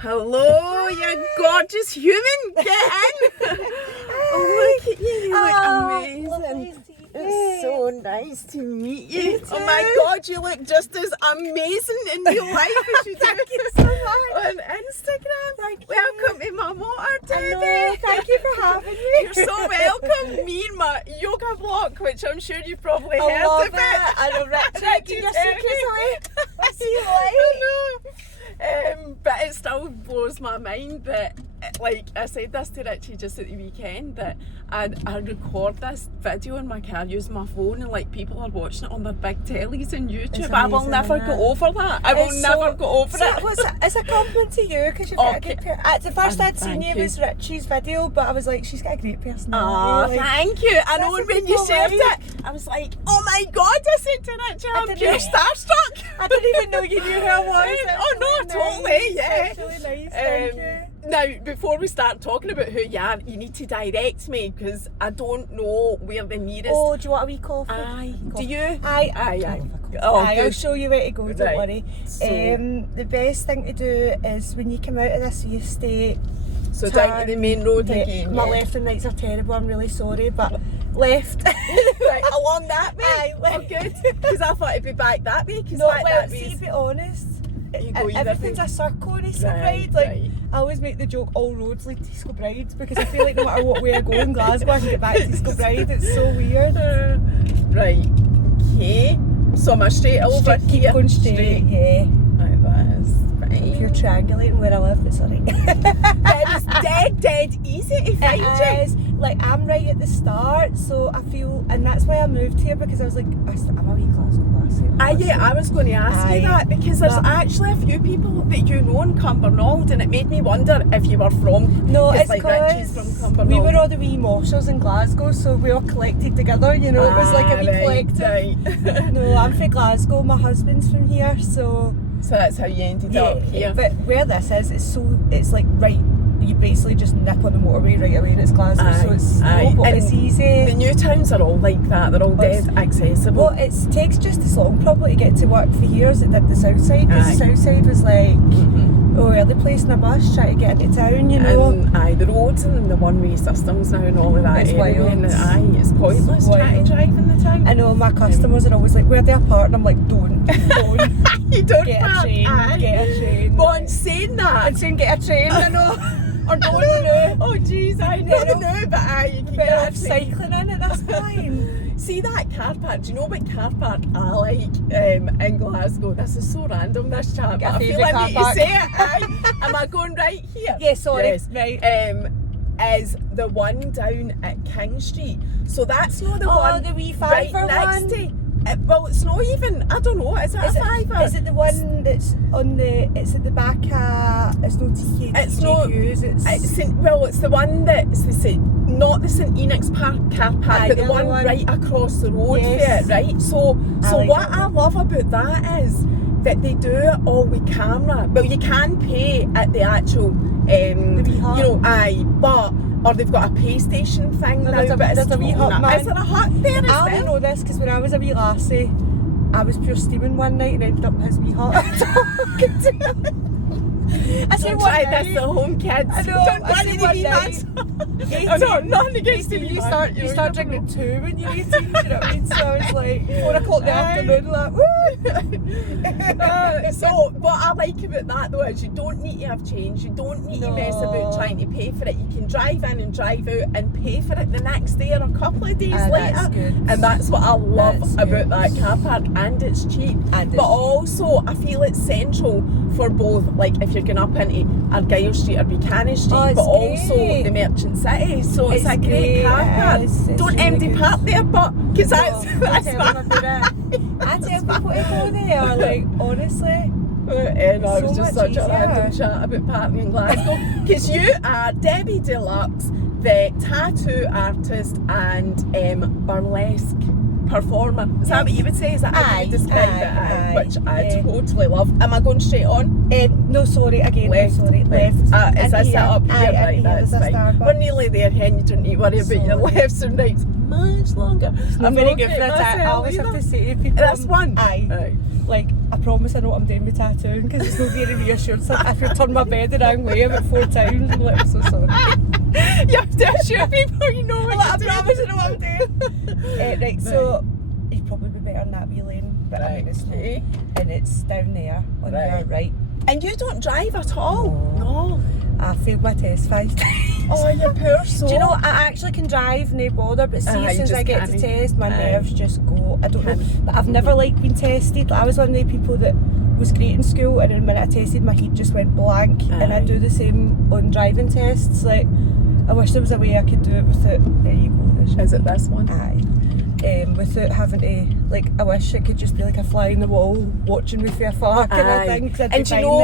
Hello, you gorgeous human. Get in. Oh, look at you. You look amazing. It's so nice to meet you. Oh my God, you look just as amazing in real life as you do. Thank you so much. On Instagram. Thank you. Welcome to my motor, Debay. I know, thank you for having me. You're so welcome. Me and my yoga block, which I'm sure you've probably I heard love of it. I know, Richard. Can you suitcase away? I see you I know. But it still blows my mind that, like, I said this to Richie just at the weekend, that I record this video in my car using my phone, and like people are watching it on their big tellies on YouTube. It's I will amazing, never isn't go it? over that. I will never go over it. It's a compliment to you because you've got a good At the first I'd seen Thank you was Richie's video, but I was like, she's got a great personality. Oh, like, thank you. I know that's when you shared right. it, I was like, oh my God, I said to Richie, I'm didn't pure know. starstruck. I didn't even know you knew who I was. That's Oh, no, really totally, nice. yeah. That's really nice, thank you. Now, before we start talking about who you are, you need to direct me because I don't know where the nearest. Oh, do you want a wee coffee? Aye. Do you? Aye. Oh, I'll good. show you where to go, don't Right. worry. So- The best thing to do is when you come out of this, you stay. So down to the main road Yeah, again. my yeah. left and rights are terrible, I'm really sorry, but left. Right, along that way. Aye, Oh, good. Because I thought it'd be back that way. Because No, back well, that way. see, to be honest, You go either everything's way. a circle in East Right, Bride. Like, right. I always make the joke, all roads lead to East Bride, because I feel like no matter what way I go in Glasgow, I can get back to East Bride. It's so weird. Right. Okay. So am I straight over Keep here? going straight, yeah. Right, that is If you're fine. triangulating where I live, it's alright. That is dead easy to find you. It is. Like, I'm right at the start, so I feel, and that's why I moved here, because I was like, I'm a wee Glasgow lassie. Yeah, I was going to ask you that because there's But- actually a few people that you know in Cumbernauld, and it made me wonder if you were from. No, 'cause, it's like Richie's from because Cumbernauld. we were all the wee moshers in Glasgow, so we all collected together, you know, it was like a wee collective. Right. No, I'm from Glasgow, my husband's from here, so So that's how you ended up here. but where this is, it's like right, you basically just nip on the motorway right away and it's Glasgow, so it's slow, but And it's the easy. new towns are all like that, they're all It's- dead accessible. Well, it takes just as long probably to get to work for here as it did the south side, because Aye. the south side was like, oh, early place in a bus trying to get into town, you know. And the roads and the one-way systems now and all of that. It's anyway, wild. and it's pointless It's trying to wild. drive in the town. I know my customers are always like, where they park? And I'm like, don't You don't get a park, train, aye. get a train. But on saying that, And soon get a train, I know. Or don't know. oh jeez, I don't know. know, but you can Better get off a train. cycling in at this point. See that car park? Do you know what car park I like in Glasgow? This is so random, this chat, but Got a I feel favourite I need car to say it. Aye. Am I going right here? Yeah, sorry. Yes. Right. Is the one down at King Street. So that's not the Oh, one the wee right fiver next one? to. Well, it's not even. I don't know. Is it a fiver? Is it the one that's on the? It's at the back. It's no TK. It's not. TKQs, It's the one that's not the St Enoch's car park, Aye, but the the other one one. right across the road Yes. there, right? So like what that I love about that is that they do it all with camera. Well, you can pay at the actual, The wee hut. you know, or they've got a pay station thing No, now, there's a- but it's there's a wee totally hut, not. man. Is there a hut there as I only well? know this because when I was a wee lassie, I was pure steaming one night and ended up in his wee hut. I said Don't one try night. this at home, kids. I know, Don't I go said into the one wee night. mats. Oh no, nothing against the wee You mats. start know, drinking never know. 2 when you're 18, do you know what I mean? So I was like 4 o'clock in the Aye. afternoon, like, woo! So what I like about that though is you don't need to have change, you don't need to mess about No. trying to pay for it. You can drive in and drive out and pay for it the next day or a couple of days That's later. good. And that's what I love That's about good. that car park, and it's cheap. And it's but cheap. also I feel it's central for both, like if you're going up into Argyle Street or Buchanan Street, Oh, it's but also great. the Merchant City. So it's a It's great great, car it park. is. It's Don't really empty good. park there, but because that's I tell them about it. I tell people to go there, like, honestly. And I was So just much such a random easier. chat about parking in Glasgow because you are Debbie Deluxe, the tattoo artist and burlesque performer. Is that what you would say? Is that how you would describe it? aye. Which I totally love. Am I going straight on? No, sorry, again, Left. sorry, left. Is In this set here. up here? Aye, in Right, here, that's there's a fine. Starbucks. We're nearly there, Hen. You don't need to worry about your Sorry. lefts and rights much longer. I'm very good for a tattoo. I always have to say to people. That's one. Aye. Like, I promise I know what I'm doing with tattooing because it's not very reassured. So if you turn my bed the wrong way about 4 times, I'm like, I'm so sorry. You have to assure people you know what I you're doing. promise I know what I'm doing. Right, so you'd probably be better in that wee lane, but I mean it's not. Okay. And it's down there on your right. And you don't drive at all? No. I failed my test 5 times. Oh, you poor soul. Do you know, I actually can drive, no bother, but see, you since just I get can't. to test, my Aye. nerves just go. I don't know, but I've never like been tested. Like, I was one of the people that was great in school, and then when I tested, my head just went blank. And I do the same on driving tests. Like, I wish there was a way I could do it without. There you go. Is it this one? Aye. Without having to, like, I wish it could just be like a fly in the wall watching me through a far kind of thing. 'Cause I'd be And do you fine know,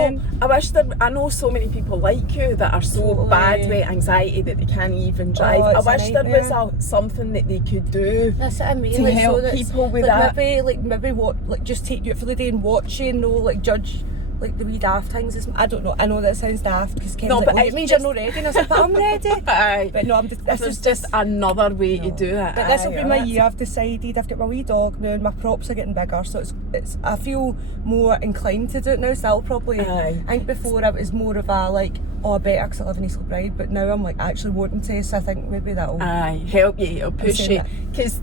then. I know so many people like you that are so Totally. bad with anxiety that they can't even drive. Oh, I it's a wish there was nightmare. something that they could do. That's what I mean. to like, help so that's, people with like, that. Maybe what, like, just take you out for the day and watch you, and no, like, judge. Like the wee daft things. I don't know. I know that sounds daft because Ken's like, but it it's means just- you're not ready. And I was like, but I'm ready. Aye. But no, I'm just. This This is is just another way to do it. But this will Aye, be my that's- year. I've decided. I've got my wee dog now, and my props are getting bigger. So it's. I feel more inclined to do it now. So I'll probably. Aye. I think before it was more of a like, oh, I better because I live in East Kilbride. But now I'm like actually wanting to. So I think maybe that'll. Aye, help you, it'll push saying you. that. Because,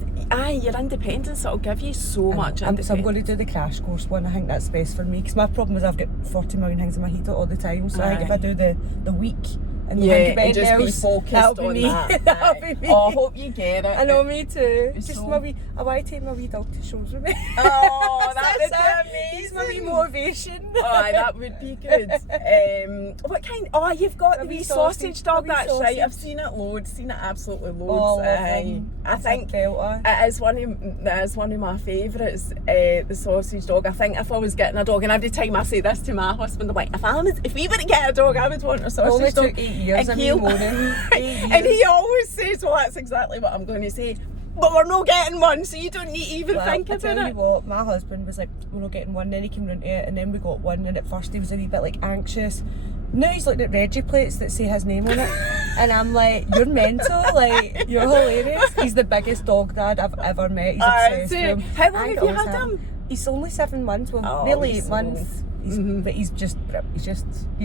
your independence, it'll give you so much So I'm independence. going to do the crash course one. I think that's best for me because my problem is I've got 40 million things in my head all the time. So I think if I do the week and and just be focused that'll be on me. that. That'll be me. Oh, I hope you get it. I know, me too. It's Just so- my wee. I want to take my wee dog to shows with me. Oh, That's that'd it. be He's my wee amazing. motivation. Oh, that would be good. What kind? Oh, you've got A the wee wee sausage dog. a wee That's right. I've sausage. seen it loads. Seen it absolutely loads. Oh, love Aye. him. I It's a think belter. it is one of my favourites. The sausage dog. I think if I was getting a dog, and every time I say this to my husband, I'm like, if we were to get a dog, I would want a sausage Only dog. took 8 years. And I he'll- mean, moaning. 8 And years. he always says, well, that's exactly what I'm going to say. But we're not getting one, so you don't need to even Well, think I about tell it. you what, my husband was like, we're not getting one, then he came round to it, and then we got one, and at first he was a wee bit like anxious. Now he's looking at Reggie plates that say his name on it, and I'm like, you're mental, like, you're hilarious. He's the biggest dog dad I've ever met. He's obsessed with him. How long I have think you it was had him? He's only 7 months, well, Oh, nearly he's 8 months. But you just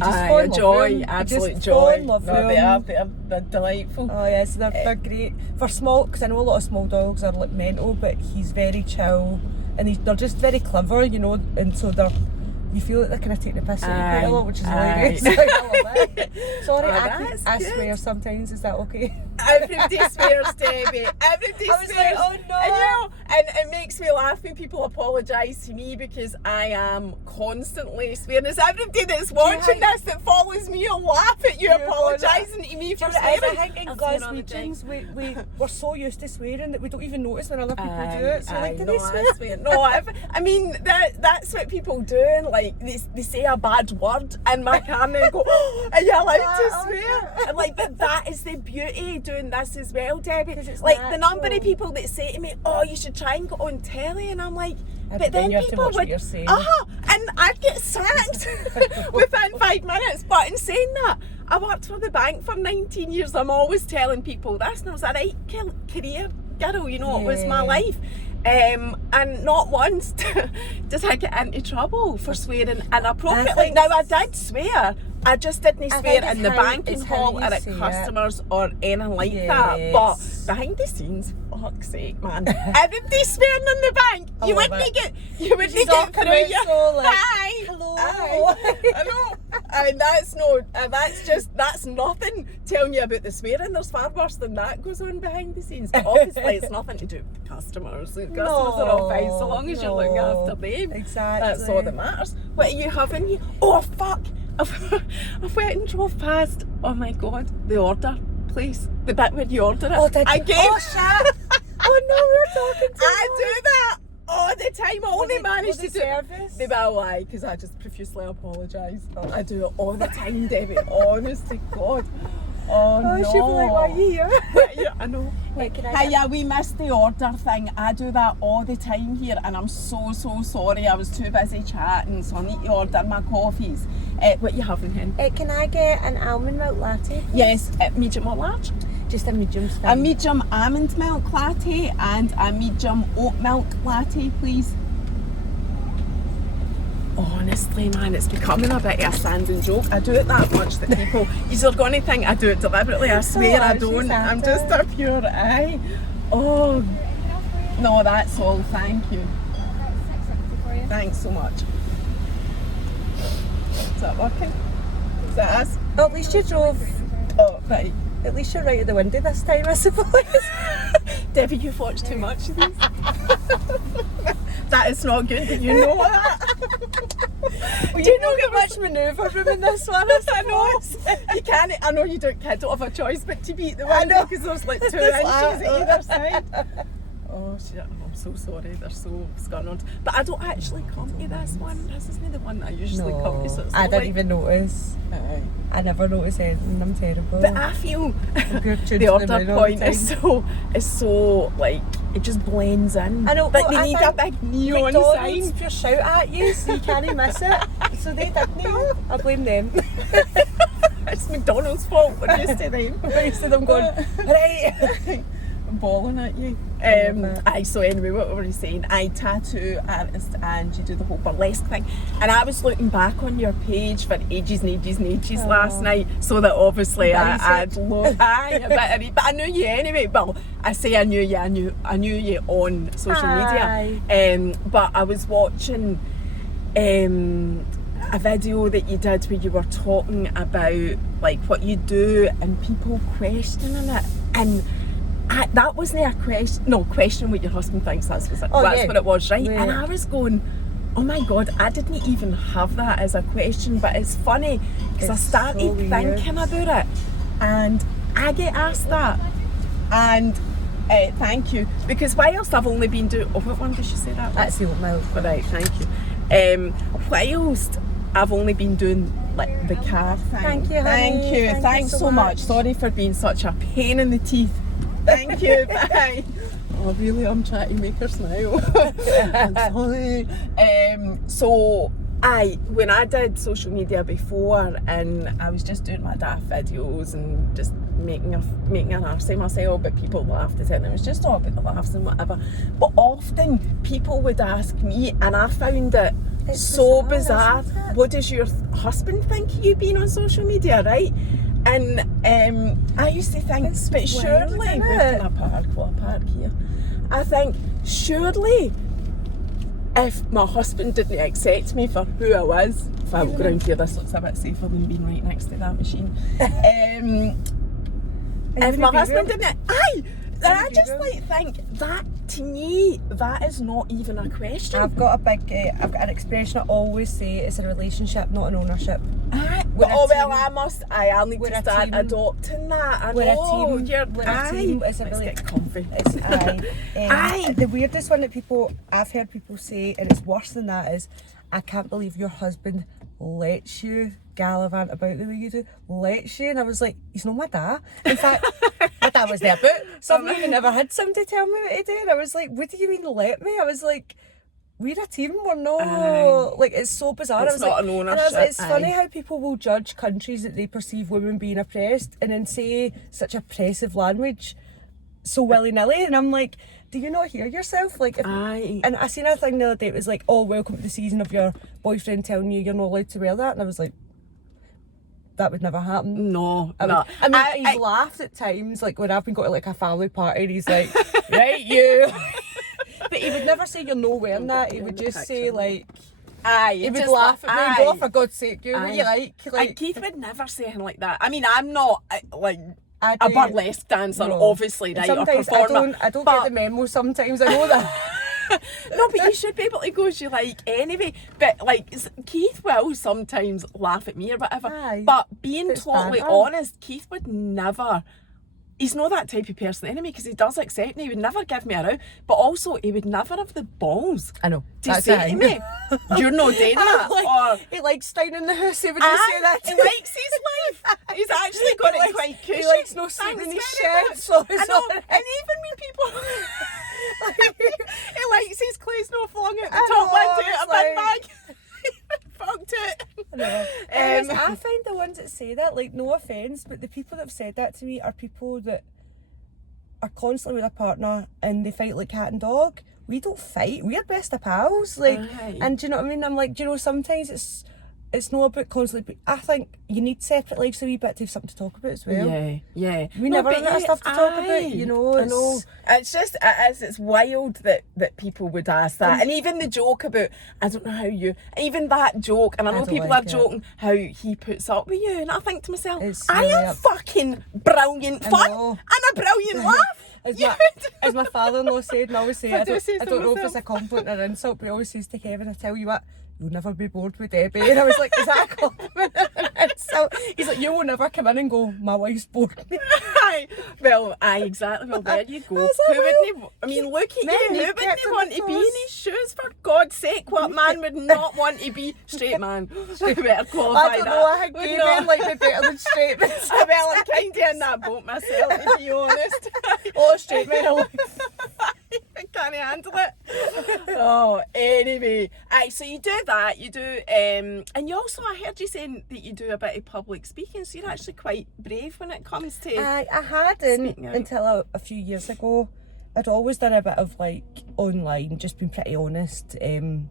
Aye, fall a in love joy, with him. You absolute just fall joy. in love No, with they him. they're delightful. Oh yes, they're great for small. Because I know a lot of small dogs are like mental, but he's very chill, and they're just very clever, you know. And so you feel like they're kind of taking the piss out of you quite a lot, which is hilarious. I love it. Sorry, Oh, I that's swear good. sometimes. Is that okay? Everybody swears, Debbie. Everybody I was swears. like, oh no. And, you know, and it makes me laugh when people apologise to me because I am constantly swearing. It's everybody that's watching this that follows me will laugh at you You're apologising to me for But I swearing. think in I class swear all the time. meetings we're so used to swearing that we don't even notice when other people do it. So like, do no, they I swear? swear. No, I mean that's what people do. And like they say a bad word in my car and they go, oh, "Are you allowed to Oh, swear?" yeah. I'm like, but that is the beauty of doing this as well, Debbie. 'Cause it's Like the number natural. of people that say to me, "Oh, you should try and go on telly," and I'm like, But but then then you have to people watch what would, you're saying. and I'd get sacked within 5 minutes. But in saying that, I worked for the bank for 19 years. I'm always telling people this, and I was a right career girl, you know, it was my Yeah. life. And not once did I get into trouble for swearing inappropriately. think- Now I did swear, I just didn't I swear think in the it's how- banking it's how hall you or at say it. customers or anything like that. But Yes. behind the scenes, fuck's sake, man, everybody's swearing in the bank. I You love wouldn't it. get She's get all through coming out your so, like, hi, hello. hi. I know. And that's nothing telling you about the swearing. There's far worse than that goes on behind the scenes. But obviously it's nothing to do with the customers. The customers are all fine so long as you're looking after them. Exactly. That's all that matters. What are you having? Oh fuck! I've went and drove past. Oh my god, the order place, the bit where you order it. Oh, did you? Again. Oh, shit. Oh no, we're talking to I do that all the time. I only manage to do service. Maybe I'll lie because I just profusely apologise. I do it all the time, Debbie. Honest to God. Oh no. she'll be like, why are you here? Yeah, I know. Hey, can I Hey, get- yeah, we missed the order thing. I do that all the time here, and I'm so sorry. I was too busy chatting, so I need to order my coffees. What you having, hen? Can I get an almond milk latte? Yes, medium or large? Just a medium A medium almond milk latte and a medium oat milk latte, please. Honestly, man, it's becoming a bit of a standing joke. I do it that much that people, you're going to think I do it deliberately. I swear I don't. I'm just a pure eye. Oh, no, that's all. Thank you. Thanks so much. Is that working? Is that us? At least you drove. Oh, right. At least you're right at the window this time, I suppose. Debbie, you've watched too much of these. That is not good. Did you know that? Do you not get much manoeuvre room in this one? I know. You can't. I know you don't. Kids don't have a choice but to beat the window because there's like 2 inches at either side. Oh shit! I'm so sorry. They're so scunnered. But I don't actually come to this one. This isn't the one that I usually come to. So it's I not didn't like, even notice. I never notice anything. I'm terrible. But I feel the order point is so like it just blends in. I know, but well, they I need a think big neon McDonald's sign. pure shout at you, so you can't miss it. So they didn't. I blame them. It's McDonald's fault. We're used to them. We're used to them going, right. Bawling at you. So anyway, what were you saying? Tattoo artist, and you do the whole burlesque thing. And I was looking back on your page for ages last night, so that obviously I'd a bit of it. But I knew you anyway. Well, I say I knew you on social media. But I was watching a video that you did where you were talking about like what you do and people questioning it, and that wasn't a question what your husband thinks. That's what it was, right? Yeah. And I was going, oh my god, I didn't even have that as a question, but it's funny because I started so thinking about it, and I get asked that, and thank you, because whilst I've only been doing, what one did you say that was? That's the oat milk. Right, thank you. Whilst I've only been doing like the car thing. Thank you, honey. Thanks so much. Sorry for being such a pain in the teeth. Thank you. Bye. Oh, really? I'm trying to make her smile. I'm sorry. So, when I did social media before, and I was just doing my daft videos and just making an arse of myself, but people laughed at it, and it was just all about the laughs and whatever. But often people would ask me, and I found it so bizarre. What does your husband think of you being on social media, right? And I used to think, but surely, we're in a park here. I think, surely, if my husband didn't accept me for who I was, if I walk around here, this looks a bit safer than being right next to that machine. If my husband didn't, I just think that, to me, that is not even a question. I've got an expression I always say: it's a relationship, not an ownership. I'll need to start adopting that. I know. We're a team. It's a Let's really get comfy. It's the weirdest one that I've heard people say, and it's worse than that, is, I can't believe your husband lets you gallivant about the way you do. Lets you, and I was like, he's not my dad. In fact, my dad was there, but I've even never had somebody tell me what to do, and I was like, what do you mean let me? I was like, we're a team, we're not. Like, it's so bizarre. It's not an ownership. It's funny how people will judge countries that they perceive women being oppressed and then say such oppressive language so willy-nilly, and I'm like, do you not hear yourself? Like, and I seen a thing the other day, it was like, oh, welcome to the season of your boyfriend telling you you're not allowed to wear that, and I was like, that would never happen. No. I mean, he's laughed at times, like when I've been going to like a family party and he's like, right, you. But he would never say you're not wearing that. He would just say like, he would laugh at me and go, oh, for God's sake, you, what you like. Keith would never say anything like that. I mean, I'm not like a burlesque dancer, obviously, right, or performer. I don't get the memo sometimes, I know that. No, but you should be able to go as you like anyway. But like, Keith will sometimes laugh at me or whatever. But being totally honest, Keith would never he's not that type of person anyway, because he does accept me. He would never give me a row, but also he would never have the balls I know. to say to me, you're not doing that. Or, he likes staying in the house, he would just say that. He likes his life. He's actually got it quite cushy. He likes no sleeping in his shed, so I know, and even when people... he likes his clothes not flung at the top window of a bin bag. Fucked it. I find the ones that say that, like, no offence, but the people that have said that to me are people that are constantly with a partner and they fight like cat and dog. We don't fight. We're best of pals. Like, and do you know what I mean? I'm like, do you know, sometimes it's not about constantly, but I think you need separate lives a wee bit to have something to talk about as well. Yeah. We never run out of stuff to talk about, you know. I know. It's just, it's wild that people would ask that. And even the joke about, I don't know how you, even that joke, and I know people are joking how he puts up with you, and I think to myself, I am fucking brilliant fun and a brilliant laugh. As my father-in-law said, and I always say, I don't know if it's a compliment or insult, but he always says to Kevin, I tell you what, you'll never be bored with Debay. And I was like, is that a compliment? So he's like, you will never come in and go, my wife's bored me. Exactly. Well, there you go. Who wouldn't? I mean, look at you. Who wouldn't want to be in his shoes, for God's sake? What man would not want to be straight man? We better qualify that. I don't know, I think gay men like me better than straight men. Well, I'm kind of in that boat myself, to be honest. Straight men are like... I can't handle it. Oh, anyway. So you do that, you do, and you also, I heard you saying that you do a bit of public speaking, so you're actually quite brave when it comes to... I hadn't until a few years ago. I'd always done a bit of like online, just been pretty honest. And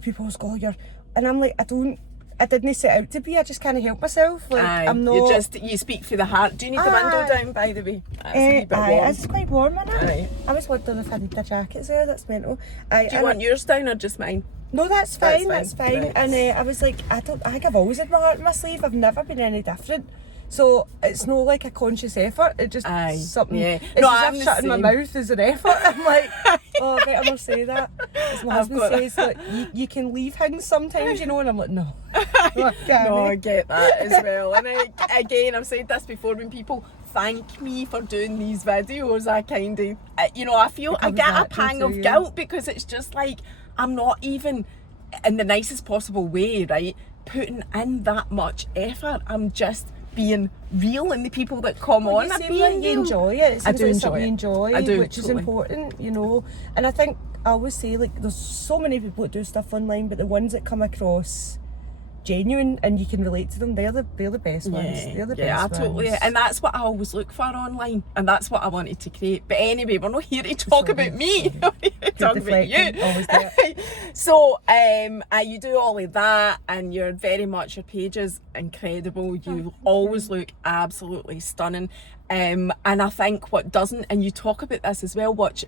people always go, and I'm like, I didn't set out to be, I just can't help myself. Like, I'm not... You speak for the heart. Do you need the window down, by the way? That's a wee bit warm. It's quite warm, isn't it? I was wondering if I need a jacket there, that's mental. Do you want yours down or just mine? No, that's fine. Right. And I was like, I think I've always had my heart in my sleeve, I've never been any different. So it's not like a conscious effort, it's just something. It's as if shutting my mouth is an effort. I'm like, I better not say that. As my husband says, like, you can leave things sometimes, you know, and I'm like, no. I get that as well. And again, I've said this before, when people thank me for doing these videos, I kind of, I feel, I get a pang of guilt, because it's just like, I'm not even, in the nicest possible way, right, putting in that much effort. I'm just being real, and the people that come on are being you enjoy it. I do enjoy it, which is important, you know. And I think I always say, like, there's so many people that do stuff online, but the ones that come across genuine and you can relate to them, they're the best ones. They're the best ones. Totally. And that's what I always look for online, and that's what I wanted to create. But anyway, we're not here to talk about me. We're here to talk about you. So you do all of that, and you're very much, your page is incredible. You always look absolutely stunning. And I think what doesn't, and you talk about this as well, which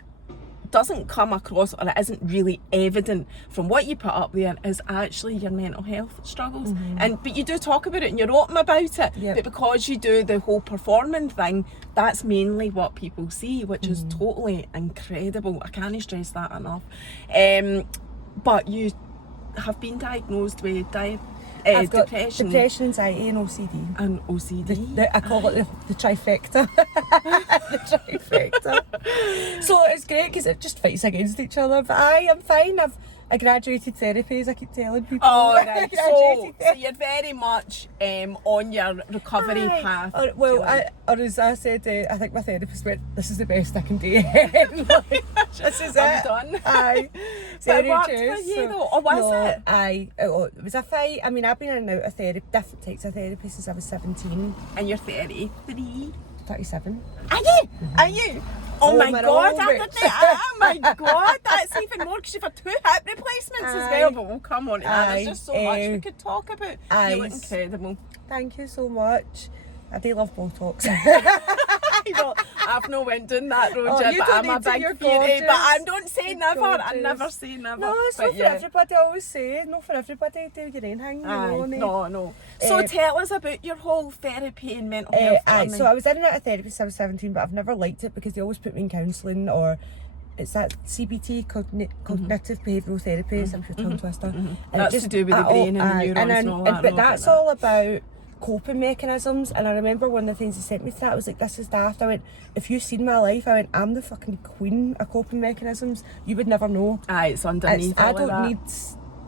doesn't come across, or it isn't really evident from what you put up there, is actually your mental health struggles. But you do talk about it and you're open about it. But because you do the whole performing thing, that's mainly what people see, which is totally incredible. I can't stress that enough. But you have been diagnosed with I've got depression, anxiety, and OCD. I call it the trifecta. The trifecta. So it's great because it just fights against each other. But I'm fine. I graduated therapy, as I keep telling people. Oh, right. So you're very much on your recovery path. Or as I said, I think my therapist went, this is the best I can do. This is I'm done. But it worked for you though, or was it? It was a fight. I mean, I've been in and out of therapy, different types of therapy since I was 17. And you're 33? 37. Are you? Are you? Oh my God, oh my God, that's even more, because you've had 2 hip replacements as well, but we'll come on to that. There's just so much we could talk about. You look incredible. Thank you so much. I do love Botox. Well, I've not went down that road yet, but I'm a big theory. But I don't say never. I never say never. No, it's not for everybody. I always say, not for everybody. Do your own thing. No. So tell us about your whole therapy and mental health. So I was in and out of therapy since I was 17, but I've never liked it because they always put me in counselling, or it's that CBT, cognitive behavioural therapy. It's a tongue twister. That's to do with the brain and the neurons and all that. But that's all about coping mechanisms. And I remember one of the things he sent me to that, I was like, this is daft. I went, if you've seen my life, I went, I'm the fucking queen of coping mechanisms. You would never know. Aye, it's underneath I all of don't that. need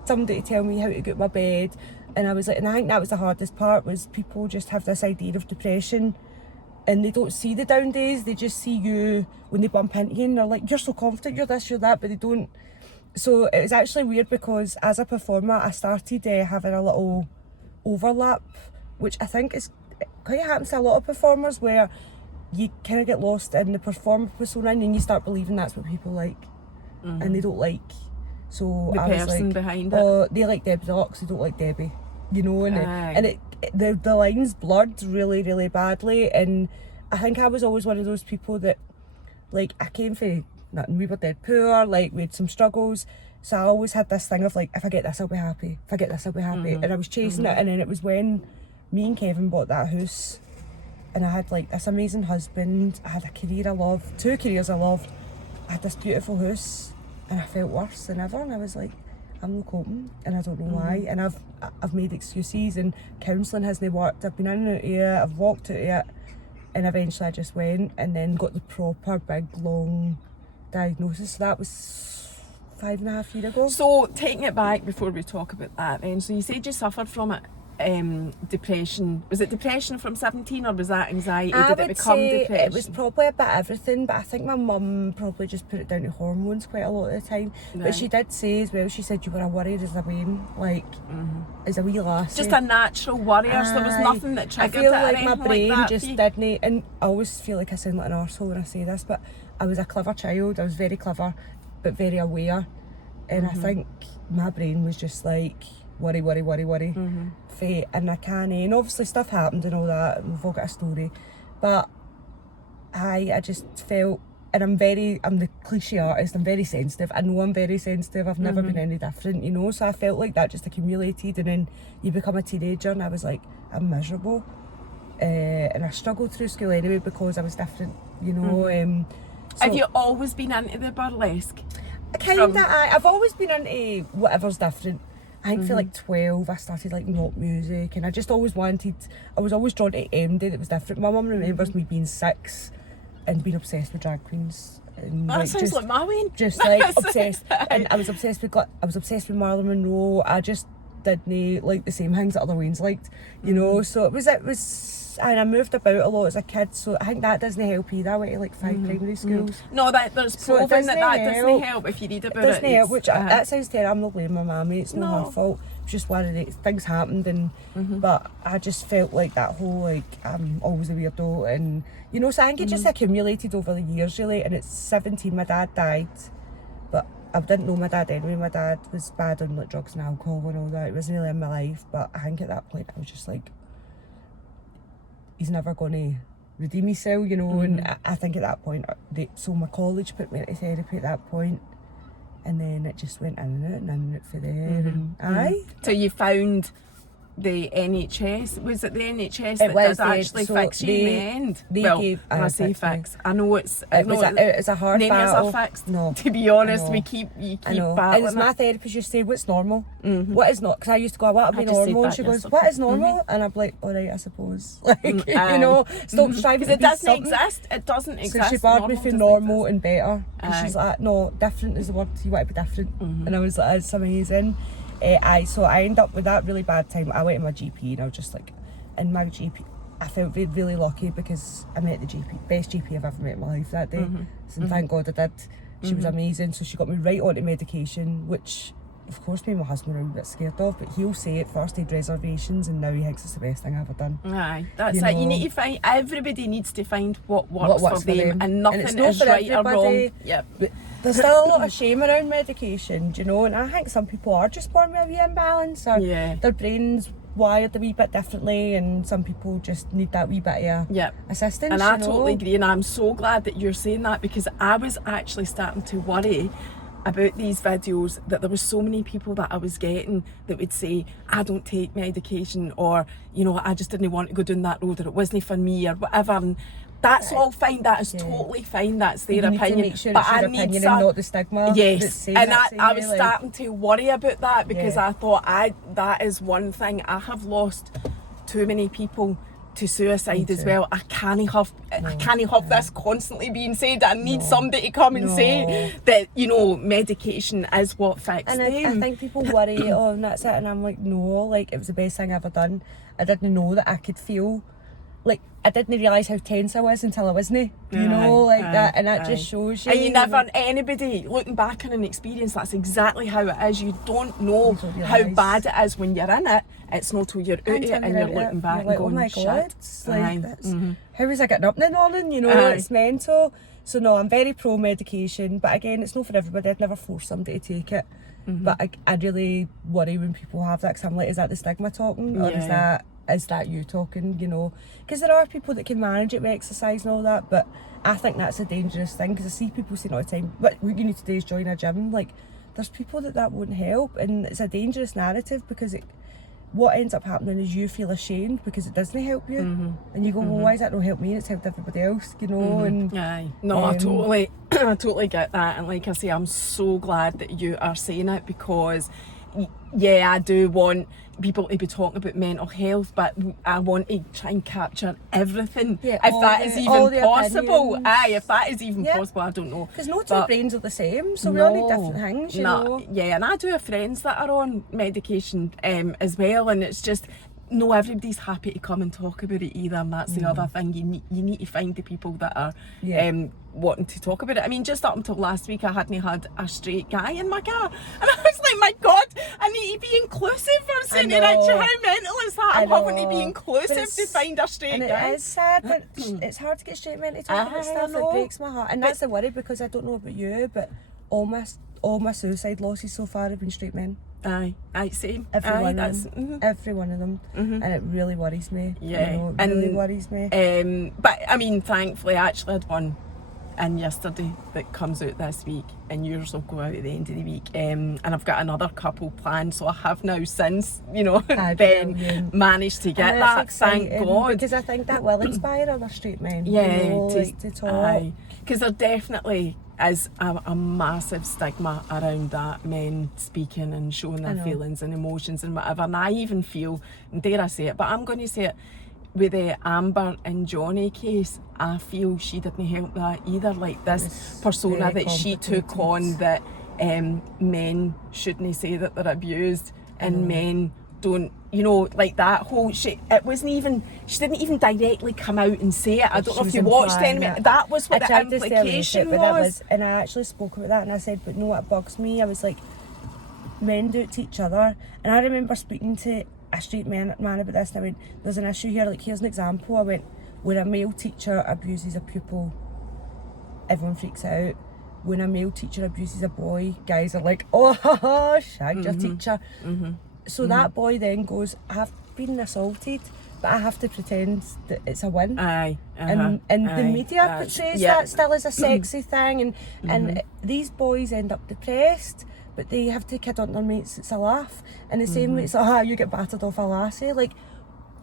somebody to tell me how to get my bed. And I was like, and I think that was the hardest part, was people just have this idea of depression and they don't see the down days. They just see you when they bump into you and they're like, you're so confident, you're this, you're that, but they don't. So it was actually weird because as a performer I started having a little overlap, which I think is quite happens to a lot of performers, where you kind of get lost in the performer persona and you start believing that's what people like and they don't like. So The I was person like, behind it. oh, they like Debbie Deluxe, they don't like Debbie, you know, and the lines blurred really, really badly. And I think I was always one of those people that, like, I came from nothing, we were dead poor, like we had some struggles, so I always had this thing of like, if I get this I'll be happy, if I get this I'll be happy, and I was chasing it. And then it was when me and Kevin bought that house and I had like this amazing husband, I had a career I loved, 2 careers I loved, I had this beautiful house, and I felt worse than ever. And I was like, I'm not coping, and I don't know why. And I've made excuses, and counselling hasn't worked. I've been in and out of it, I've walked out of it, and eventually I just went and then got the proper big long diagnosis. So that was 5.5 years ago. So taking it back before we talk about that then, so you said you suffered from it, depression. Was it depression from 17 or was that anxiety? Did it become depression? It was probably a bit of everything, but I think my mum probably just put it down to hormones quite a lot of the time. Right. But she did say as well, she said you were a worried as a wean, like as a wee lassie. Just a natural worrier, so there was nothing that I triggered feel it or like my anything brain like that just for you? didn't, and I always feel like I sound like an arsehole when I say this, but I was a clever child. I was very clever but very aware, and I think my brain was just like worry and I can't, and obviously stuff happened and all that, and we've all got a story, but I just felt, and I'm the cliche artist, I'm very sensitive. I know I'm very sensitive, I've never been any different, you know, so I felt like that just accumulated, and then you become a teenager and I was like, I'm miserable, and I struggled through school anyway because I was different, you know. So Have you always been into the burlesque? I've always been into whatever's different. I think for like 12 I started like rock music, and I just always I was always drawn to MD that was different. My mum remembers me being 6 and being obsessed with drag queens. And That sounds like my way. just like obsessed. And I was obsessed with Marilyn Monroe. I just didn't like the same things that other Waynes liked, you know. So it was, and I moved about a lot as a kid, so I think that doesn't help either. I went to like 5 primary schools. No, there's So it proven that doesn't doesn't help if you read about Doesn't it. help, which that sounds terrible. I'm not blaming my mammy, it's not her fault. It's just one of the things happened, and but I just felt like that whole like I'm always a weirdo, and you know, so I think it just accumulated over the years really. And at 17 my dad died, but I didn't know my dad anyway. My dad was bad on like drugs and alcohol and all that. It wasn't really in my life, but I think at that point I was just like, he's never going to redeem himself, you know. And I think at that point, so my college put me into therapy at that point, and then it just went in and out for there. And So you found the NHS, was it the NHS It that was, did actually so fix you in the they- end? they Well, gave- when I say fixed me. fix, I know it's it was a hard none of battle. us are fixed. No, To be honest, I know. you keep I know. battling It was my it. therapist used to say, what's normal? What is not? Because I used to go, what would be I just said normal? And that she goes, yesterday. what is normal? And I'm like, all right, I suppose. Like, you Aye. know, stop striving Because to it be doesn't something. exist. It doesn't So exist. she barred me for doesn't normal exist. and better. And she's Aye. like, no, different is the word. You want to be different. And I was like, that's amazing. So I ended up with that really bad time. I went to my GP and I was just like, in my GP, I felt really lucky because I met the GP, best GP I've ever met in my life that day. And thank God I did. She was amazing. So she got me right onto medication, which of course me and my husband are a bit scared of, but he'll say at first he had reservations and now he thinks it's the best thing I've ever done. Aye, that's You it. You know. need to find, everybody needs to find what works, works for them, and nothing it's not is for right or wrong. everybody. Yep. But there's still a lot of shame around medication, do you know, and I think some people are just born with a wee imbalance, or Yeah. their brain's wired a wee bit differently, and some people just need that wee bit of Yep. assistance. And I you know? totally agree, and I'm so glad that you're saying that, because I was actually starting to worry about these videos, that there was so many people that I was getting that would say, I don't take medication, or, you know, I just didn't want to go down that road, or it wasn't for me, or whatever. And that's all fine, that is totally fine, that's their You need opinion. to make sure but it's I your need opinion some, and not the stigma. yes, that says and that to I you, was like- starting to worry about that, because Yeah. I thought that is one thing I have lost too many people to suicide as well. I can't have this constantly being said. I need somebody to come and say that, you know, medication is what fixed and them. I think people worry, oh, and that's it, and I'm like, no, like, it was the best thing I've ever done. I didn't know that I could feel, like, I didn't realise how tense I was until I wasn't, you know, like that, and that just shows you. And you never, anybody looking back on an experience, that's exactly how it is. You don't know how bad it is when you're in it. It's not till you're out of it and you're looking back and going, oh my God, shit. it's like, that's, how was I getting up in the morning, you know, it's mental. So no, I'm very pro medication, but again, it's not for everybody. I'd never force somebody to take it. But I really worry when people have that, because I'm like, is that the stigma talking, or is that you talking, you know? Because there are people that can manage it with exercise and all that, but I think that's a dangerous thing, because I see people saying all the time, what you need to do is join a gym. Like, there's people that won't help, and it's a dangerous narrative, because what ends up happening is you feel ashamed because it doesn't help you, and you go, well, why does that not help me? It's helped everybody else, you know. And no, I totally get that, and like I say, I'm so glad that you are saying it, because I do want people to be talking about mental health, but I want to try and capture everything, if that is even possible. If that is even possible, I don't know. Because no two brains are the same, so we all need different things, you know. Yeah, and I do have friends that are on medication as well, and it's just, no, everybody's happy to come and talk about it either, and that's the other thing. You need to find the people that are wanting to talk about it. I mean, just up until last week, I hadn't had a straight guy in my car, and I was like, my God, I need to be inclusive. I'm saying to Richard, how mental is that? I'm having to be inclusive to find a straight guy. It is sad, but it's hard to get straight men to talk about stuff. It breaks my heart, and that's the worry, because I don't know about you, but all my suicide losses so far have been straight men. Same. Every one of them, and it really worries me. Yeah, you know, it really worries me. But I mean, thankfully, I actually had one in yesterday that comes out this week, and yours will go out at the end of the week. And I've got another couple planned, so I have now since, you know, then managed to get that. Thank God, because I think that will inspire other straight men. Yeah, you know, to talk. Because there definitely is a massive stigma around that, men speaking and showing their feelings and emotions and whatever. And I even feel, and dare I say it, but I'm going to say it, with the Amber and Johnny case, I feel she didn't help that either. Like, this persona that she took on, that men shouldn't say that they're abused, and men don't, you know, like that whole shit. It wasn't even, she didn't even directly come out and say it. I don't know if you watched any of it. That was what the implication was. And I actually spoke about that, and I said, but no, what bugs me, I was like, men do it to each other. And I remember speaking to a straight man about this, and I went, there's an issue here, like, here's an example. I went, when a male teacher abuses a pupil, everyone freaks out. When a male teacher abuses a boy, guys are like, oh, shagged your teacher. So that boy then goes, I've been assaulted, but I have to pretend that it's a win. And the media portrays that still as a sexy thing, and these boys end up depressed, but they have to kid on their mates, it's a laugh. And the same way, it's like, you get battered off a lassie. Like,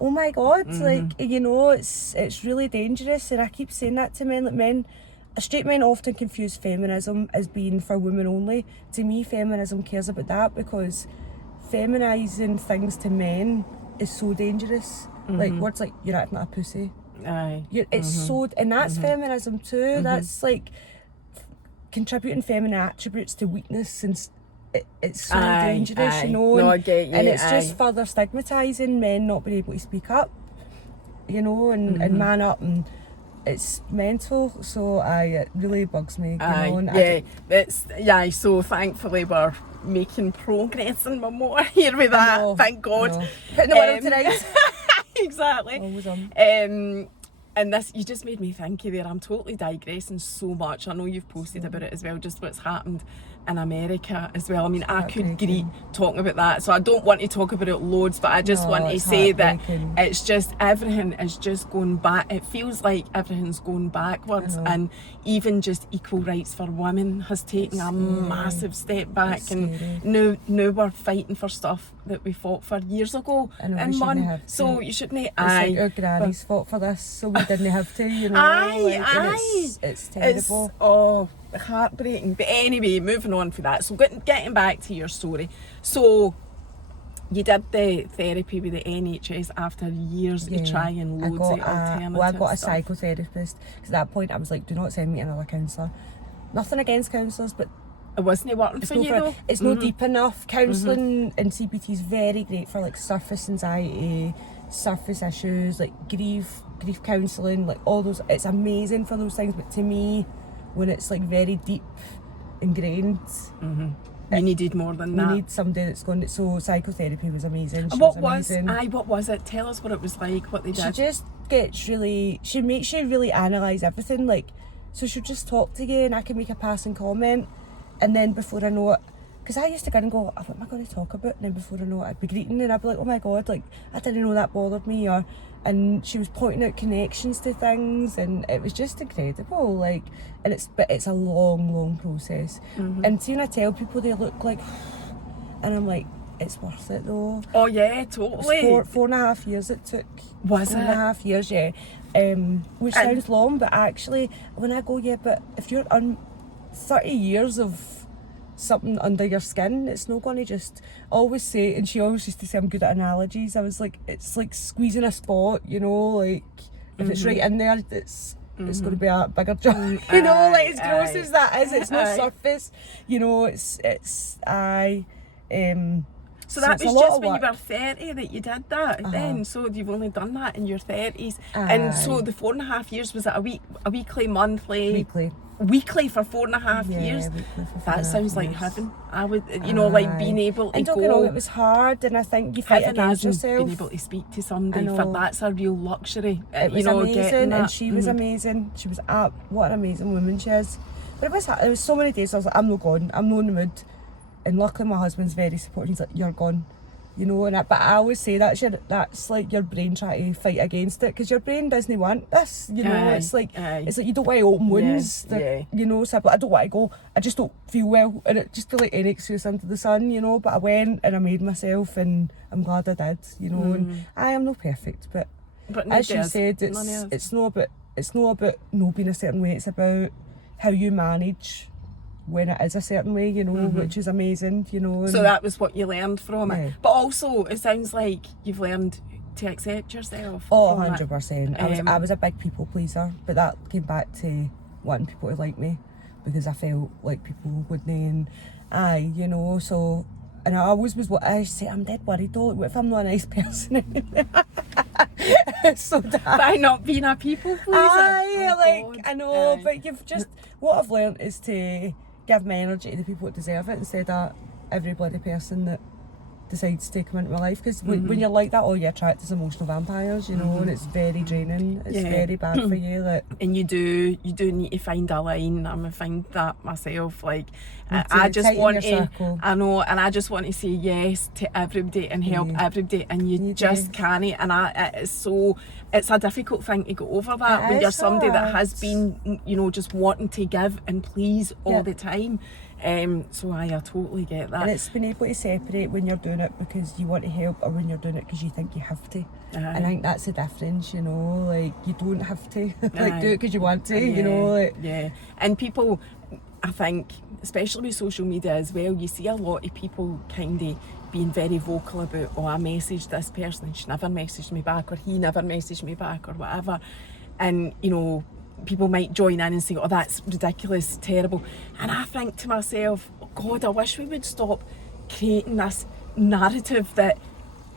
oh my God, like, you know, it's really dangerous. And I keep saying that to men, like, straight men often confuse feminism as being for women only. To me, feminism cares about that, because feminising things to men is so dangerous. Like, words like, you're acting like a pussy. It's so, and that's feminism too. That's like contributing feminine attributes to weakness, and it's so dangerous, you know. No, I get you. And it's just further stigmatising men not being able to speak up, you know, and man up, and it's mental. So it really bugs me. You know, so thankfully we're making progress in my motor here with that. Thank God. Putting the world tonight. Exactly. Always on. And this, you just made me think of there. I'm totally digressing so much. I know you've posted about it as well, just what's happened in America as well. I mean, I could greet talking about that, so I don't want to talk about it loads, but I just want to say that it's just, everything is just going back. It feels like everything's going backwards, and even just equal rights for women has taken a massive step back, and now we're fighting for stuff that we fought for years ago. So you shouldn't. It's like our grannies fought for this, so we didn't have to, you know. It's terrible. It's heartbreaking. But anyway, moving on for that. So getting back to your story. So you did the therapy with the NHS after years of trying loads of alternative I got a stuff. psychotherapist, because at that point I was like, do not send me to another counsellor. Nothing against counsellors, but It wasn't working for you though? It's not deep enough. Counselling and CBT is very great for like surface anxiety, surface issues, like grief counselling, like all those. It's amazing for those things, but to me, when it's like very deep ingrained, you needed more than that. You need somebody that's going to, so psychotherapy was amazing. What was it? Tell us what it was like, what they did. She just she makes you really analyse everything, like, so she'll just talk to you and I can make a passing comment, and then before I know it, because I used to go and go, what am I going to talk about? And then before I know it, I'd be greeting and I'd be like, oh my God, like, I didn't know that bothered me, and she was pointing out connections to things, and it was just incredible, like, but it's a long process. And see, when I tell people they look like, and I'm like, it's worth it though. Oh yeah, totally. It was 4.5 years it took. Was it? 4.5 years, yeah. Which sounds long, but actually, when I go, but if you're on 30 years of something under your skin, it's not going to just always say, and she always used to say I'm good at analogies, I was like, it's like squeezing a spot, you know, like if it's right in there, it's going to be a bigger job, you know, like as gross as that is, it's no surface, you know, so that was just when you were 30 that you did that then, so you've only done that in your 30s. And so the 4.5 years, was it a weekly, monthly? Weekly for 4.5 years? That sounds like heaven. I would, like being able to and don't get wrong, it was hard, and I think you fight against yourself. Being able to speak to somebody, for that's a real luxury. It was amazing, and she was amazing. She was what an amazing woman she is. But it was so many days I was like, I'm not going, I'm not in the mood. And luckily my husband's very supportive. He's like, you're gone, you know. But I always say that's like your brain trying to fight against it, because your brain doesn't want this, you know. It's like you don't want to open wounds, you know. So I don't want to go. I just don't feel well, and it just feel like any excuse under the sun, you know. But I went and I made myself, and I'm glad I did, you know. And I am not perfect, but as you said, it's not about no being a certain way. It's about how you manage when it is a certain way, you know, which is amazing, you know. So that was what you learned from it. But also, it sounds like you've learned to accept yourself. Oh, 100%. I was a big people pleaser, but that came back to wanting people to like me, because I felt like people wouldn't, and you know, so, and I always was, what I say, I'm dead worried though, what if I'm not a nice person? So by not being a people pleaser. I know, but you've just, what I've learned is to give my energy to the people that deserve it, instead of every bloody person that decides to come into my life, because when you're like that, all you attract is emotional vampires, you know, and it's very draining. It's very bad for you. Like, and you do need to find a line. I'm gonna find that myself. Like, I just want to, I know, and I just want to say yes to everybody and help everybody, and you just can't. And it's a difficult thing to go over that when you're somebody that has been, you know, just wanting to give and please all the time. So I totally get that. And it's been able to separate when you're doing it because you want to help, or when you're doing it because you think you have to. And I think that's the difference, you know, like, you don't have to like do it because you want to, you know, like. And people, I think, especially with social media as well, you see a lot of people kind of being very vocal about, oh, I messaged this person and she never messaged me back, or he never messaged me back, or whatever. And, you know, people might join in and say, oh, that's ridiculous, terrible. And I think to myself, oh God, I wish we would stop creating this narrative that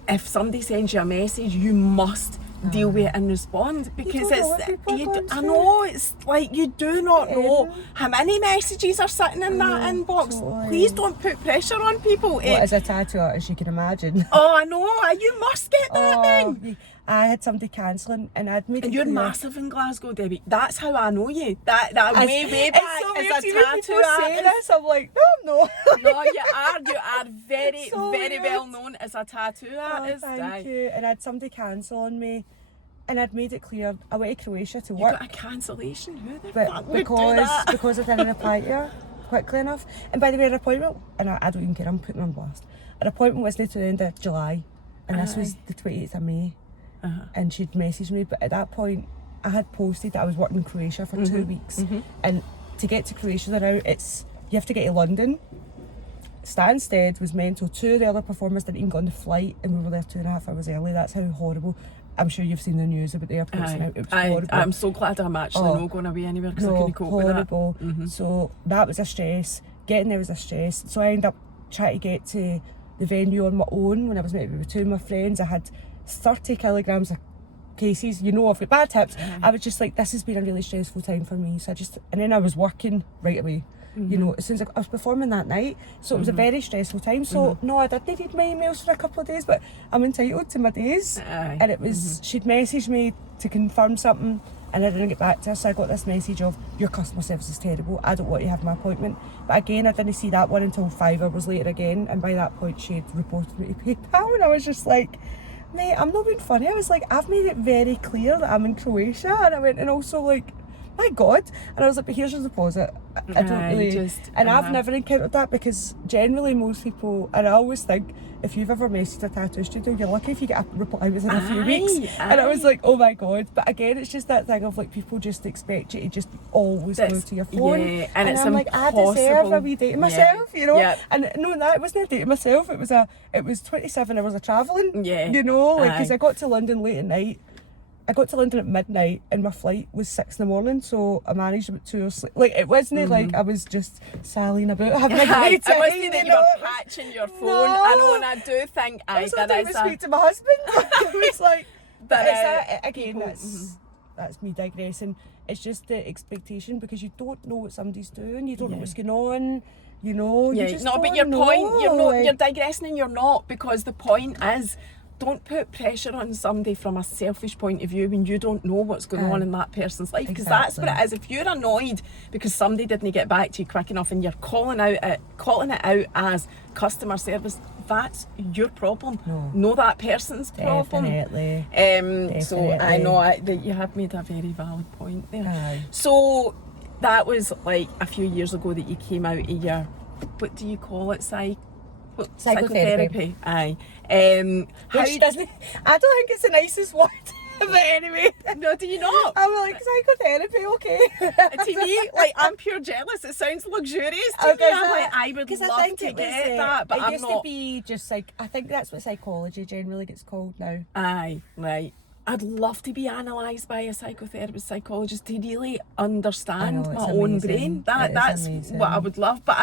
if somebody sends you a message, you must deal with it and respond, because I know, it's like, you do not know how many messages are sitting in that inbox. Totally. Please don't put pressure on people. As a tattoo artist, you can imagine. Oh, I know, you must get that then. I had somebody cancelling, and I'd made it you're clear. Massive in Glasgow, Debbie. That's how I know you. That way back as a tattoo artist. I'm like, no, I'm not. No, you are very, very well known as a tattoo artist. Thank you. And I had somebody cancel on me, and I'd made it clear I went to Croatia to work. You got a cancellation? Who the fuck would do that? Because I didn't reply to her quickly enough. And by the way, her appointment, and I don't even care, I'm putting her on blast. Her appointment wasn't to the end of July, and this was the 28th of May. And she'd messaged me, but at that point I had posted that I was working in Croatia for 2 weeks, and to get to Croatia now, you have to get to London, Stansted was mental. 2 of the other performers didn't even go on the flight, and we were there 2.5 hours early. That's how horrible. I'm sure you've seen the news about the airports now. It was horrible. I'm so glad I'm actually not going away anywhere because I couldn't cope with that. Horrible. So that was a stress. Getting there was a stress. So I ended up trying to get to the venue on my own when I was maybe with 2 of my friends. I had 30 kilograms of cases, you know, I've got bad hips. I was just like, this has been a really stressful time for me. So and then I was working right away. You know, as soon as I was performing that night, so it was a very stressful time. So no, I didn't read my emails for a couple of days, but I'm entitled to my days. And it was she'd messaged me to confirm something, and I didn't get back to her. So I got this message of, your customer service is terrible, I don't want you to have my appointment. But again, I didn't see that one until 5 hours later again, and by that point she had reported me to PayPal, and I was just like, mate, I'm not being funny. I was like, I've made it very clear that I'm in Croatia. And I went, and also like, my God. And I was like, but here's your deposit. I don't really... I've never encountered that, because generally most people, and I always think, if you've ever messaged a tattoo studio, you're lucky if you get a reply within a few weeks. And I was like, oh my God. But again, it's just that thing of like, people just expect you to just always go to your phone. Yeah, and it's I'm like, I deserve a wee date to myself, you know? And no, that wasn't a date to myself. It was 27 hours of travelling, you know? Like, because I got to London late at night. I got to London at midnight, and my flight was 6 a.m, so I managed about 2 hours sleep. Like, it wasn't like I was just sallying about having a great time. It wasn't that you were patching your phone. No. I know, and I do think I didn't even speak to my husband. It was like, but it's that, again, people, that's me digressing. It's just the expectation, because you don't know what somebody's doing, you don't know what's going on. You know, you just don't but your know. point, you're digressing, and you're not, because the point is, don't put pressure on somebody from a selfish point of view when you don't know what's going on in that person's life, because that's what it is. If you're annoyed because somebody didn't get back to you quick enough, and you're calling it out as customer service, that's your problem. Know that person's problem. Definitely. So I know that you have made a very valid point there. So that was like a few years ago that you came out of your, what do you call it, psychotherapy. Which doesn't, I don't think it's the nicest word. But anyway. No, do you not? I'm like, psychotherapy, okay. To me, like, I'm pure jealous. It sounds luxurious to me. I'm like, I would love to get that, but I'm not. It used to be just like, I think that's what psychology generally gets called now. Right. I'd love to be analysed by a psychotherapist, psychologist, to really understand my own brain. That's amazing. What I would love, but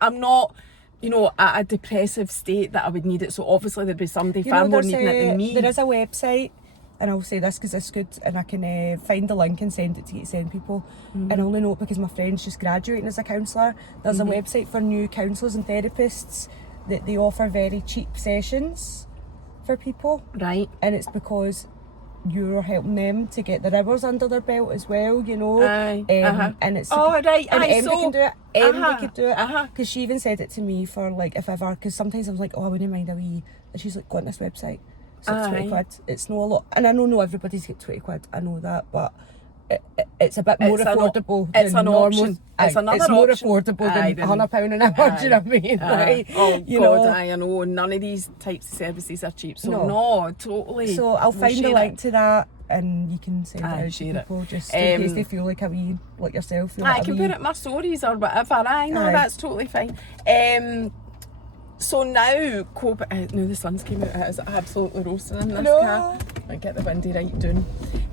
I'm not, you know, at a depressive state that I would need it. So obviously there'd be somebody far more needing it than me. There is a website, and I'll say this because it's good, and I can find the link and send it to you to send people. And I only know it because my friend's just graduating as a counsellor. There's a website for new counsellors and therapists that they offer very cheap sessions for people. Right. And it's because you're helping them to get their hours under their belt as well, you know. And it's right. And Emily can do it. Emily could do it, because she even said it to me for like, if ever, because sometimes I was like, oh, I wouldn't mind a wee, and she's like, go on this website, so it's 20 quid. It's not a lot, and I know everybody's got 20 quid, I know that, but it's a bit more affordable than normal. It's more affordable than £100 an hour. Do you know what I mean? I know none of these types of services are cheap. So no, totally. So I'll find the link to that, and you can send it out to people, just in case they feel like a wee, like yourself. I can put it in my stories or whatever. That's totally fine. So now, the sun's came out. It is absolutely roasting in this car. I get the windy right down.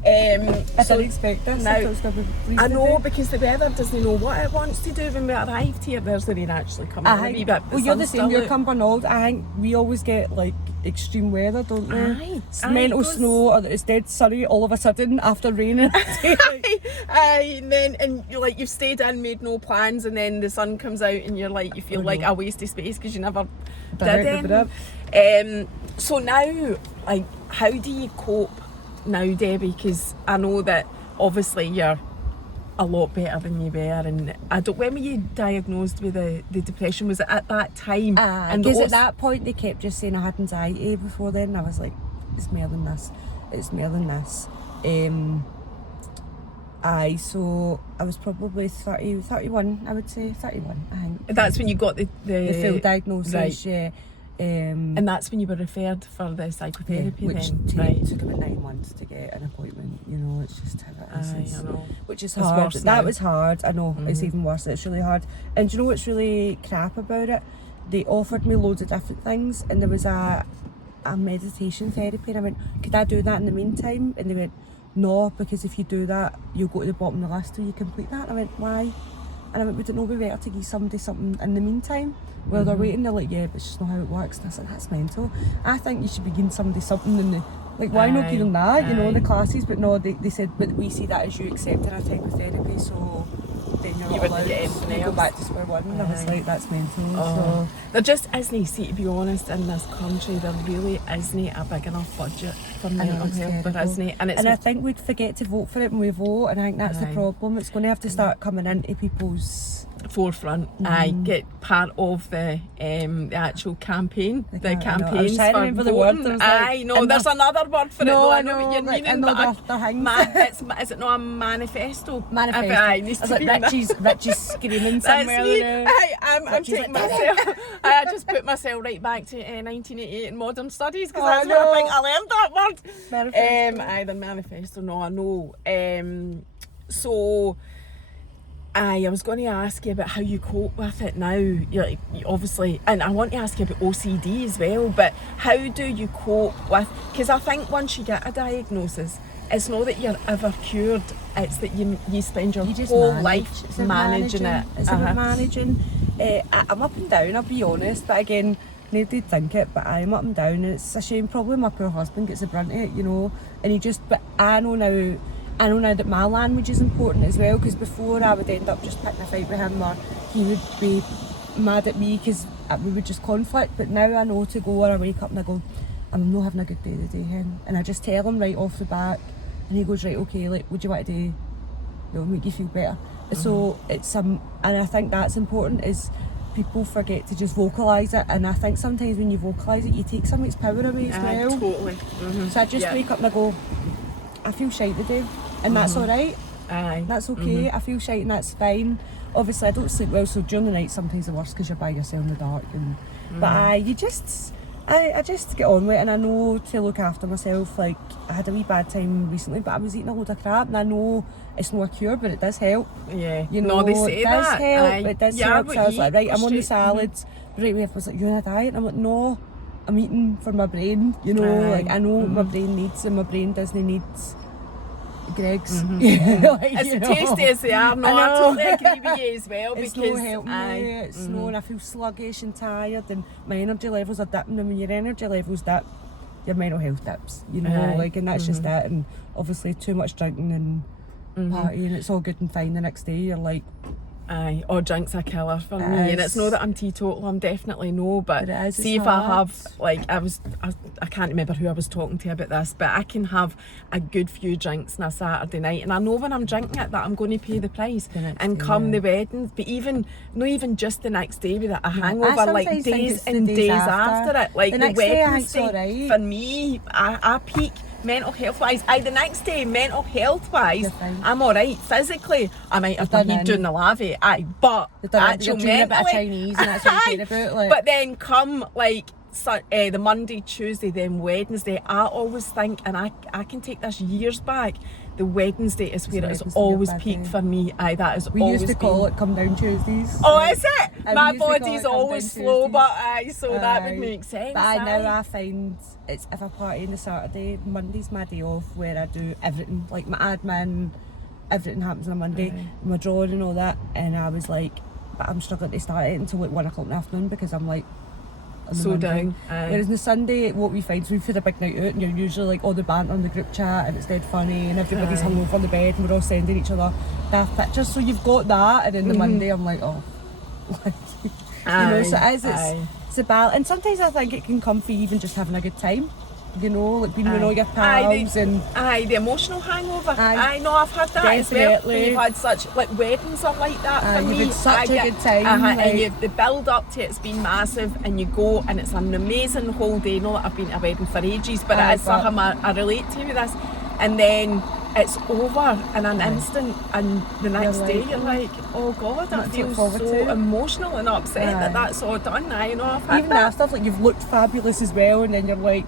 I didn't expect this. Now, I know, because the weather doesn't know what it wants to do when we arrived here. There's the rain actually coming a wee bit. Well, you're the same. You're Cumbernauld. I think we always get like extreme weather, don't we? Mental snow, or it's dead sunny all of a sudden after raining. And you've stayed in, made no plans, and then the sun comes out, and you're like, you feel like a waste of space because you never did it. So now, like, how do you cope now, Debbie? Because I know that obviously you're a lot better than you were, and when were you diagnosed with the depression? Was it at that time? Because at that point they kept just saying I had anxiety before then, and I was like, it's more than this. So I was probably 31, I would say 31, I think. That's when you got the full diagnosis, right. Yeah. And that's when you were referred for the psychotherapy, which took about 9 months to get an appointment. You know, it's just how it is. I know. Which is hard. That was hard. I know, it's even worse. It's really hard. And do you know what's really crap about it? they offered me loads of different things, and there was a meditation therapy, and I went, could I do that in the meantime? And they went, no, because if you do that, you'll go to the bottom of the list till you complete that. And I went, why? And I went, would it not be better to give somebody something in the meantime? While they're waiting, they're like, yeah, but it's just not how it works. And I said, that's mental. I think you should be giving somebody something in the, like, why not give them that, you know, in the classes? But no, they said, but we see that as you accepting a type of therapy, so then you're not allowed to go back to square one. And I was like, that's mental. So there just isn't, see, to be honest, in this country, there really isn't a big enough budget for mental health. There isn't. And I think we'd forget to vote for it when we vote, and I think that's the problem. It's going to have to start coming into people's forefront. I get part of the actual campaign, the campaigns for voting. The word. I know there's another word for it. No, I know what you're meaning. Is it not a manifesto? Manifesto. Needs to be Richie's screaming somewhere. I'm taking myself. I just put myself right back to 1988 in modern studies, because that's where I think I learned that word. Manifesto. The manifesto. No, I know. So. I was going to ask you about how you cope with it now. You're like, obviously, and I want to ask you about OCD as well, but how do you cope with, because I think once you get a diagnosis, it's not that you're ever cured, it's that you spend your whole life managing it. It's about managing. I'm up and down, I'll be honest, but again, nobody'd think it, but I'm up and down, and it's a shame. Probably my poor husband gets the brunt of it, you know, and but I know now that my language is important as well, because before I would end up just picking a fight with him, or he would be mad at me because we would just conflict. But now I know to go, or I wake up and I go, I'm not having a good day today, hen, and I just tell him right off the back, and he goes, right, okay, like, what do you want to do? It'll make you feel better. So it's and I think that's important, is people forget to just vocalise it, and I think sometimes when you vocalise it, you take somebody's power away as well. Totally. So I just wake up and I go, I feel shite today, and that's alright. That's okay. I feel shite and that's fine. Obviously I don't sleep well, so during the night sometimes the worst because you're by yourself in the dark, and but I just get on with it, and I know to look after myself. Like, I had a wee bad time recently, but I was eating a load of crap, and I know it's not a cure, but it does help. Yeah, you know, they say it does that. help. It does help. So I was like, right, I'm on the salads. Right, we was like, you're on a diet? And I'm like, no, I'm eating for my brain. You know, like, I know what my brain needs, and my brain doesn't need Greg's. Like, as tasty as they are, no, I totally agree with you as well. It's because not helping me. It's no, and I feel sluggish and tired, and my energy levels are dipping. And when your energy levels dip, your mental health dips. You know, like, and that's just it. And obviously, too much drinking and partying, it's all good and fine. The next day, you're like, drink's a killer for me, and it's not that I'm teetotal, I'm definitely no, but see if I have, like, I can't remember who I was talking to about this, but I can have a good few drinks on a Saturday night, and I know when I'm drinking it that I'm going to pay the price, and come the wedding, but not even just the next day with a hangover, like days and days after it, like the Wednesday, for me, I peak mental health wise. The next day, mental health wise, I'm alright. Physically, I might have my head doing the lavy, but actual mentally, Chinese, and that's what you care about, like. But then come like the Monday, Tuesday, then Wednesday, I always think, and I can take this years back, the Wednesday is where it's always peaked for me. That is we always used to call it come down Tuesdays. Oh, is it? My body's always slow, but so that would make sense. But now I find it's, if I party on the Saturday, Monday's my day off, where I do everything, like my admin, everything happens on a Monday, my drawing and all that, and I was like, but I'm struggling to start it until like 1 o'clock in the afternoon, because I'm like, so down. Whereas on the Sunday, what we find is we've had a big night out, and you're usually like all the banter on the group chat, and it's dead funny, and everybody's hung over on the bed, and we're all sending each other daft pictures, so you've got that. And then the Monday I'm like, oh, like, you know, so it's a balance. And sometimes I think it can come for even just having a good time, you know, like being with all your pals, and the emotional hangover. I know, I've had that as well. When you've had such, like, weddings are like that for me. You've had such a good time, like, and the build up to it's been massive, and you go and it's an amazing whole day. Not that I've been to a wedding for ages, but it is something I relate to with this. And then it's over in an instant, and the next day you're like, oh God, I feel so emotional and upset that that's all done. You know, I've had even that stuff, like, you've looked fabulous as well, and then you're like,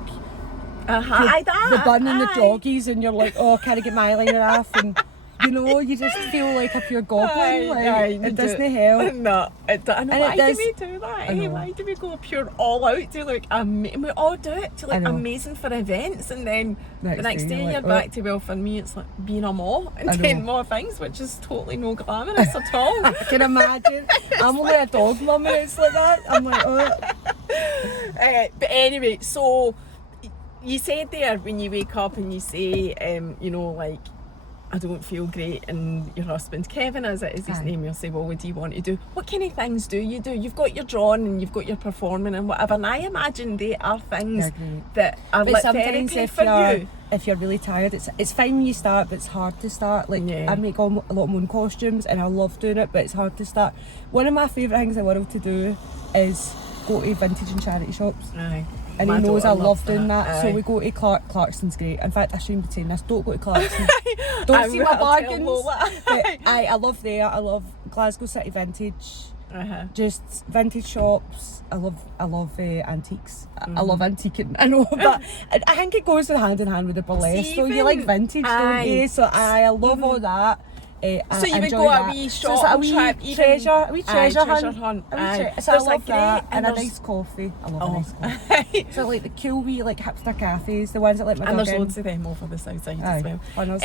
the bun and the doggies, and you're like, oh, can I get my eyeliner off? And you know, you just feel like a pure goblin. It doesn't help. No, it doesn't. And Why it does. do we do that? I know. Why do we go pure all out to like and we all do it to I like know. amazing for events, and then the next day you're you're like, back to, well, for me it's like being a mom and I know. 10 more things, which is totally no glamorous at all. I can imagine. I'm only a dog mum and it's like that. I'm like, oh. But anyway, so you said there when you wake up and you say, you know, like, I don't feel great, and your husband, Kevin, as it is his name, you'll say, well, what do you want to do? What kind of things do? You've got your drawing and you've got your performing and whatever, and I imagine they are things that are But like sometimes therapy for you. if you're really tired, it's fine when you start, but it's hard to start. Like, I make a lot of my own costumes and I love doing it, but it's hard to start. One of my favourite things in the world to do is go to vintage and charity shops. Aye. And My he knows daughter I love doing that. Aye. So we go to Clarkson's great. In fact, I shouldn't be saying this. Don't go to Clarkson's. Don't I see will my tell bargains. Lola. But I love there. I love Glasgow City Vintage. Just vintage shops. I love antiques. I love antiquing. I know, but I think it goes hand in hand with the burlesque. So you like vintage, don't you? So I love all that. So you would enjoy go that. a wee So shop, it's like a wee trip, treasure treasure hunt. Aye. So I There's love that, and a there's- nice coffee. I love a nice coffee. So like the cool wee like hipster cafes, the ones that let my and dog there's in. loads of them over the south side as well. Honest.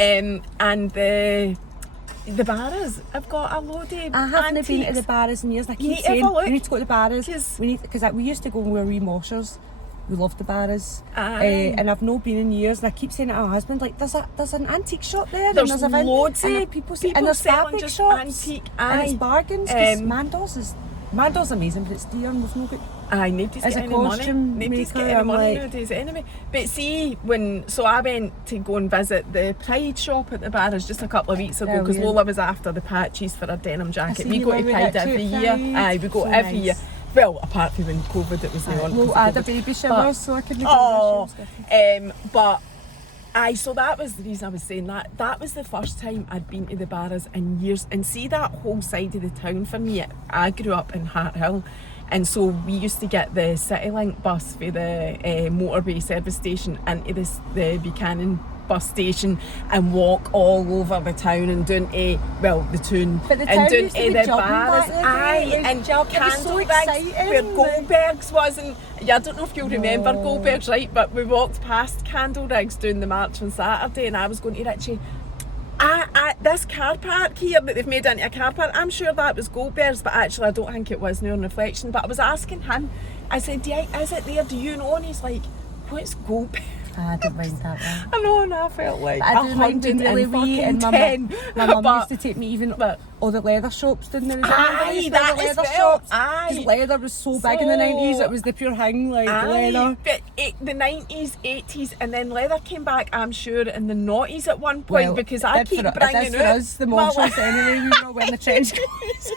And the bars, I've got a load of I haven't been to antiques. the bars in years. And I You keep need to have saying a look. we need to go to the bars. 'Cause- Because we used to go when we were wee moshers. We loved the bars. Aye. And I've not been in years, and I keep saying to my husband, like, there's an antique shop there. There's and there's loads and of people people and there's selling fabric just shops. antique. And it's Aye. bargains. Because Mandor's amazing, but it's dear and we've no good. Aye, nobody's As a getting any money. costume Nobody's maker, getting any I'm money like- nowadays anyway. But see, so I went to go and visit the Pride shop at the Barras just a couple of weeks ago, because Brilliant. Lola was after the patches for her denim jacket. see We you go to wearing Pride it every to year. Pride. Aye, we go So every nice. year. Well, apart from when COVID, it was the on. Well, I had a baby shower, so I couldn't go But so that was the reason I was saying that. That was the first time I'd been to the Barras in years, and see that whole side of the town for me. I grew up in Hart Hill, and so we used to get the CityLink bus for the motorway service station into the Buchanan bus station and walk all over the town and doing the town But the and town doing used to be the jumping Barras. back in the day. Aye, It was and jumping. It was so candle exciting, bags where like- Goldberg's was, and I don't know if you'll remember No. Goldberg's, right? But we walked past Candle Rigs doing the march on Saturday, and I was going to Richie, this car park here that they've made into a car park, I'm sure that was Goldberg's, but actually I don't think it was now on reflection. But I was asking him, I said, is it there, do you know? And he's like, what's Goldberg? I don't mind that one. I know, and I felt like I do mind being really wee, and my mum used to take me even all the leather shops, didn't there? Aye, that the as leather well. shops. Aye. Because leather was so big in the 90s, it was the pure thing, like leather. But the 90s, 80s, and then leather came back, I'm sure, in the noughties at one point, because I keep bringing for out us, the moshers anyway, we know when the trench coats.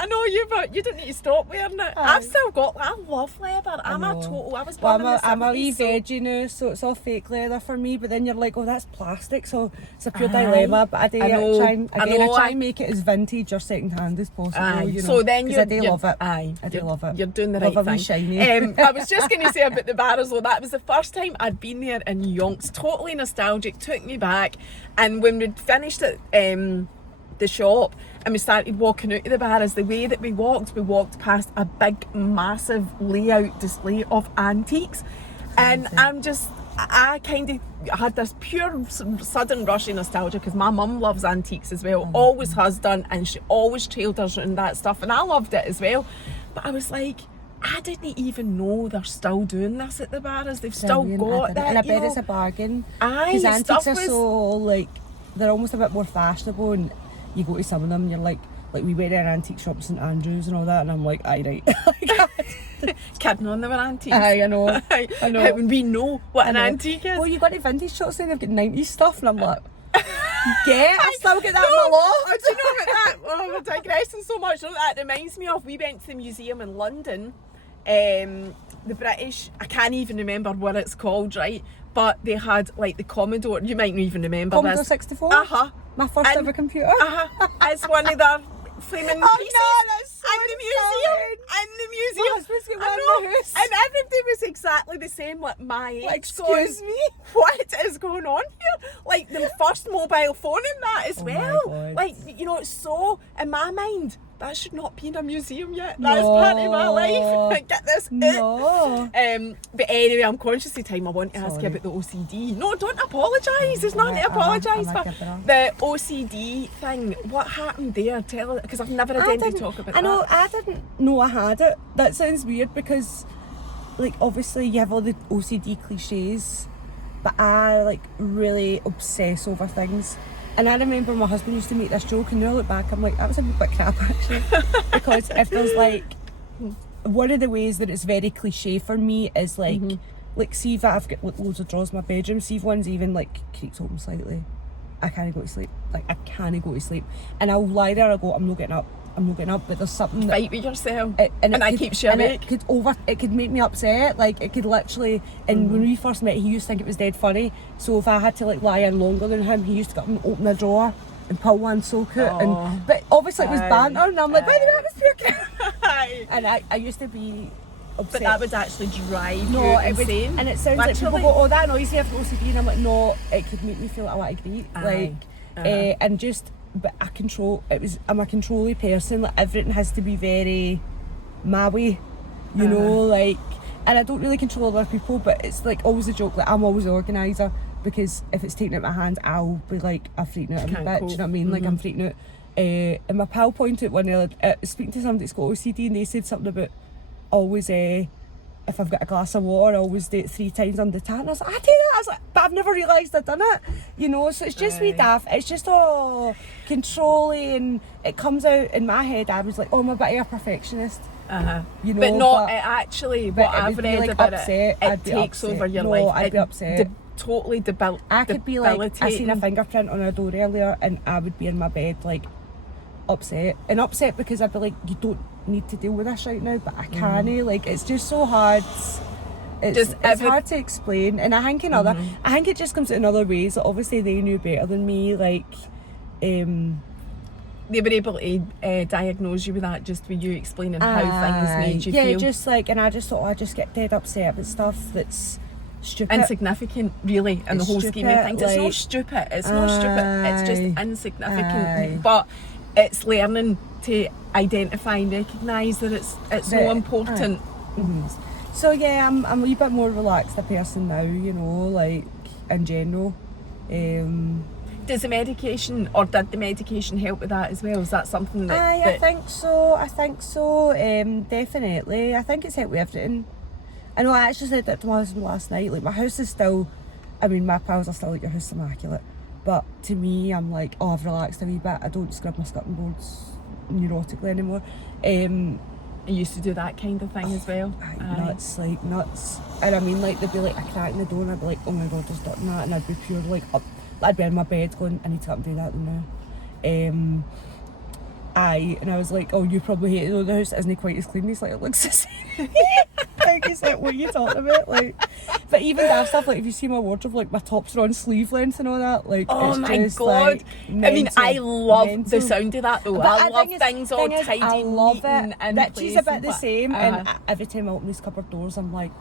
I know you don't need to stop wearing it. I've still got, I love leather. I was born in the 70s. I'm a wee veggie now, so it's all fake leather for me, but then you're like, oh, that's plastic, so it's a pure dilemma. But I try and make it as vintage or second hand as possible. You know, so then I do love it. I do love it. You're doing the right love a wee thing. shiny. I was just going to say about the Barras, though, that was the first time I'd been there in yonks, totally nostalgic, took me back. And when we'd finished at the shop and we started walking out to the Barras, the way that we walked past a big, massive layout display of antiques. And I kind of had this pure sudden rush of nostalgia, because my mum loves antiques as well, always has done, and she always trailed us around that stuff, and I loved it as well. But I was like, I didn't even know they're still doing this at the Barras. They've still got that. And I bet it's a bargain. Aye, because antiques are was so, like, they're almost a bit more fashionable, and you go to some of them and you're like we went to an antique shop in St Andrews and all that, and I'm like, aye, right. Kidding on, they were antiques. Aye, I know. I know. When we know what an antique is. Well, you got to vintage shops and they've got 90s stuff, and I'm like, I still get that in my loft. Do you know about that? Oh, we're digressing so much. That reminds me of, we went to the museum in London, the British, I can't even remember what it's called, right? But they had like the Commodore, you might not even remember Commodore this. 64? My first ever computer. It's one of their flaming pieces. No, that's so museum. husband's got I one know. in the house. And everybody was exactly the same, like my age. Excuse me? What is going on here? Like the first mobile phone in that as Oh my well. God. Like, you know, it's so, in my mind, that should not be in a museum yet. That's part of my life. Get this. No. But anyway, I'm conscious of time. I want to ask you Sorry. about the OCD. No, don't apologise. There's nothing to apologise I'm a for. kidder. The OCD thing. What happened there? Tell us, because I've never had anybody talk about I know, that. I didn't know I had it. That sounds weird because, like, obviously you have all the OCD cliches, but I, like, really obsess over things. And I remember my husband used to make this joke, and now I look back, I'm like, that was a bit crap actually. Because if there's like, one of the ways that it's very cliche for me is like, like see if I've got like, loads of drawers in my bedroom, see if one's even like creaks open slightly, I can't go to sleep. Like I can't go to sleep. And I'll lie there, I'll go, I'm not getting up, but there's something that... Fight with yourself. And that keeps you awake. It could make me upset, like it could literally, and when we first met he used to think it was dead funny, so if I had to like lie in longer than him, he used to get up and open a drawer and pull one socket, but obviously it was banter, and I'm like, by the way, that was puking. And I used to be upset. But that would actually drive you it would, insane. and it sounds like people go, oh, that annoys me, I've got OCD, and I'm like, no, it could make me feel like I want to greet, and just, but I'm a controlling person, like everything has to be very my way, you know, like, and I don't really control other people, but it's like always a joke, like I'm always the organiser, because if it's taken out of my hands, I'll be like, I'm freaking out, I'm a bitch, you know what I mean, like I'm freaking out. And my pal pointed out one day, speaking to somebody that's got OCD, and they said something about always, if I've got a glass of water, I always do it 3 times under the tap. And I was like, I do that. I was like, but I've never realised I'd done it. You know, so it's just wee daft. It's just all controlling, and it comes out in my head. I was like, oh, I'm a bit of a perfectionist. You know, but not actually. What I've read like about upset, it takes over your no, life. I'd be upset. Totally I could be like, I seen a fingerprint on a door earlier, and I would be in my bed like upset because I'd be like, you don't need to deal with this right now, but I can't. Like it's just so hard. It's hard to explain, and I think I think it just comes out in other ways. Like, obviously they knew better than me, like they were able to diagnose you with that just with you explaining how things made you feel. Yeah, just like, and I just thought, I just get dead upset about stuff that's stupid, insignificant, really, in the whole scheme of things. It's not stupid. It's not stupid. It's just insignificant. But it's learning to identify and recognise that it's so important. So yeah, I'm a wee bit more relaxed a person now, you know, like in general. Does the medication, or did the medication help with that as well? Is that something that... I think so, definitely. I think it's helped with everything. I know, I actually said that to my husband last night, like my house is still, I mean my pals are still like, your house is immaculate, but to me I'm like, oh, I've relaxed a wee bit, I don't scrub my skirting boards neurotically anymore. I used to do that kind of thing as well. Nuts. And I mean, like, there'd be like a crack in the door, and I'd be like, oh my god, there's nothing that, and I'd be pure like up, I'd be in my bed going, I need to go up and do that now. And I was like, oh, you probably hate it, the house isn't quite as clean. He's like, it looks the same. Like, he's like, what are you talking about? Like, but even that stuff, like, if you see my wardrobe, like, my tops are on sleeve length and all that, like, oh it's my just, god, like, I mean, I love the sound of that though. But I love things all tidy, I love neat, it. and Richie's a bit the same, and every time I open his cupboard doors, I'm like,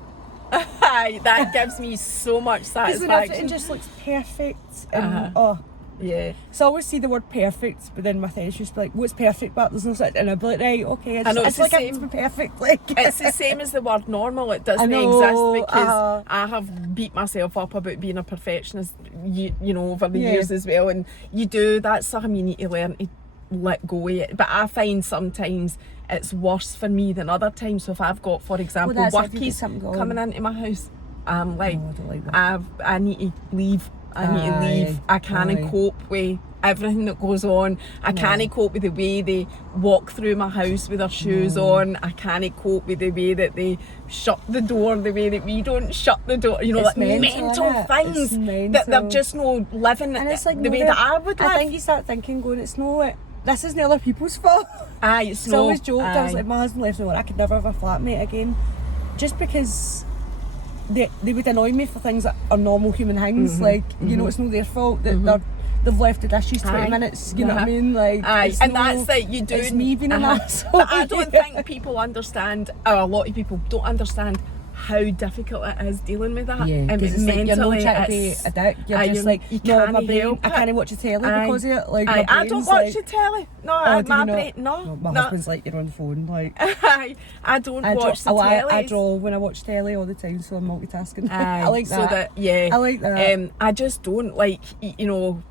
that gives me so much because when everything satisfaction. just looks perfect, and Yeah. So I always see the word perfect, but then my therapist used to be like, what's perfect, but there's no such, and I'd be like, right, okay, I know, it's like it to be perfect, like. It's the same as the word normal. It doesn't exist because I have beat myself up about being a perfectionist, you know, over the years as well, and that's something you need to learn to let go of it. But I find sometimes it's worse for me than other times. So if I've got, for example, workies coming into my house, I'm like, I don't like that. I need to leave. I can't cope with everything that goes on. I can't cope with the way they walk through my house with their shoes on. I can't cope with the way that they shut the door, the way that we don't shut the door. You know, it's like mental things that they're just no living and it's like the way that I would live. I think you start thinking, going, it's no, this isn't other people's fault. It's always joked. I was like, my husband left me alone, I could never have a flatmate again, just because they would annoy me for things that are normal human things, like, you know, it's not their fault that they've left the dishes 20 minutes, you know what I mean? Like, and that's like you do. It's me being an asshole. But I don't think people understand, or a lot of people don't understand how difficult it is dealing with that. Yeah, because it's like, you're not trying to be a dick. You're just like, no, my brain, I can't watch the telly because of it. Like, my I don't brain's watch like, the telly. No, oh, my brain, no. My husband's like, you're on the phone. Like, I don't watch the telly. I draw when I watch telly all the time, so I'm multitasking. I like that. So that, yeah. I like that. I just don't like, you know,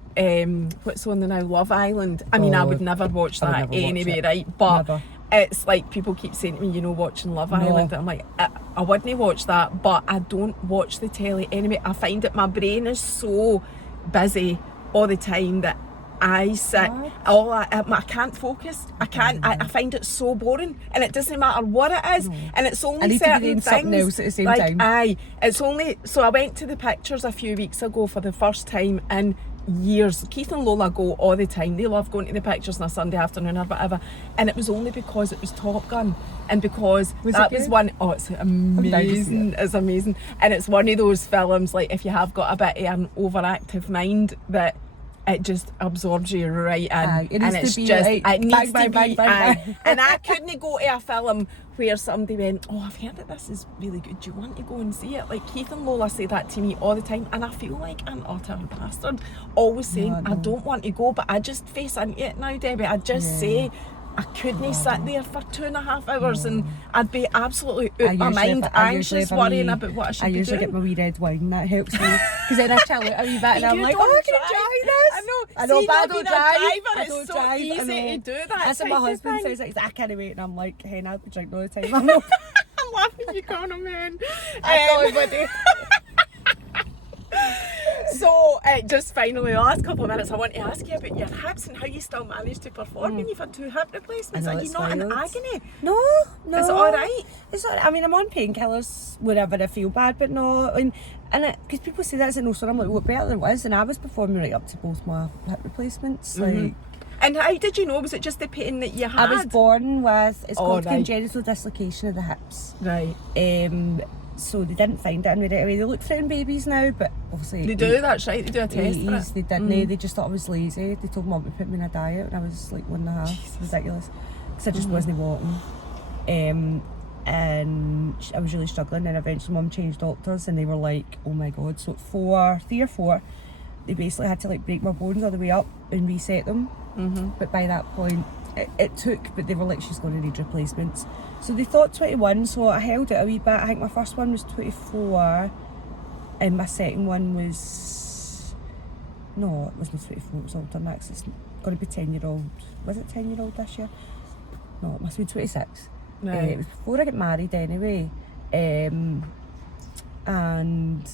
what's on the now, Love Island. I mean, I would never watch that anyway, right? But never. It's like people keep saying to me, you know, watching Love Island. I'm like, I wouldn't watch that, but I don't watch the telly anyway. I find that my brain is so busy all the time that I sit, I can't focus. I can't. I find it so boring, and it doesn't matter what it is, and it's only I need certain to be doing things. something else at the same time. It's only. So I went to the pictures a few weeks ago for the first time in years. Keith and Lola go all the time. They love going to the pictures on a Sunday afternoon or whatever, and it was only because it was Top Gun, and because that was one. Oh, it's amazing! It's amazing, and it's one of those films like if you have got a bit of an overactive mind that it just absorbs you right in, and it's just like, it needs to be. And I couldn't go to a film where somebody went, oh, I've heard that this is really good, do you want to go and see it? Like Keith and Lola say that to me all the time, and I feel like an utter bastard always saying I don't want to go, but I just face into it now, Debbie. I just say I couldn't sit there for 2.5 hours and I'd be absolutely out my mind, anxious, worrying about what I should be doing. I usually get my wee red wine, that helps me, because then I chill out a wee bit and I'm like, oh, I can enjoy this. I know, but I don't drive. It's so easy to do that. That's what my husband says, like, I can't wait, and I'm like, hey, I'll be drinking all the time. I'm laughing, you Connor, man. I know, buddy. So, just finally, the last couple of minutes, I want to ask you about your hips and how you still manage to perform when you've had 2 hip replacements. Are you not in agony? No. Is it alright? It's all right. I mean, I'm on painkillers whenever I feel bad, but no. And because people say that's no, so I'm like, what better than it was? And I was performing right up to both my hip replacements. Like. And how did you know? Was it just the pain that you had? I was born with, it's called congenital dislocation of the hips. Right. So they didn't find it in me right away. They look for it in babies now, but obviously they do. That's right. They do a test for it. They didn't. They just thought I was lazy. They told Mum to put me in a diet when I was like 1.5. Jesus. Ridiculous, because I just wasn't walking. And I was really struggling. And eventually, Mum changed doctors, and they were like, "Oh my God!" So at 3 or 4, they basically had to like break my bones all the way up and reset them. But by that point, it took. But they were like, "She's going to need replacements." So they thought 21, so I held it a wee bit. I think my first one was 24, and my second one was... No, it wasn't 24, it was older. Max, it's going to be 10-year-old. Was it 10-year-old this year? No, it must be 26. Right. It was before I got married anyway. And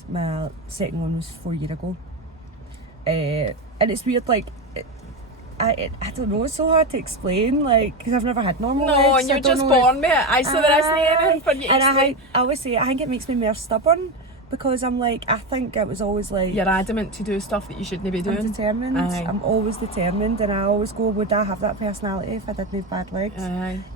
my second one was 4 years ago. And it's weird, like... I don't know, it's so hard to explain, like, because I've never had normal legs. No, and you're just born with it. So there isn't anything for you to explain. I always say, I think it makes me more stubborn, because I'm like, I think it was always like... You're adamant to do stuff that you shouldn't be doing. I'm determined. I'm always determined, and I always go, would I have that personality if I didn't have bad legs?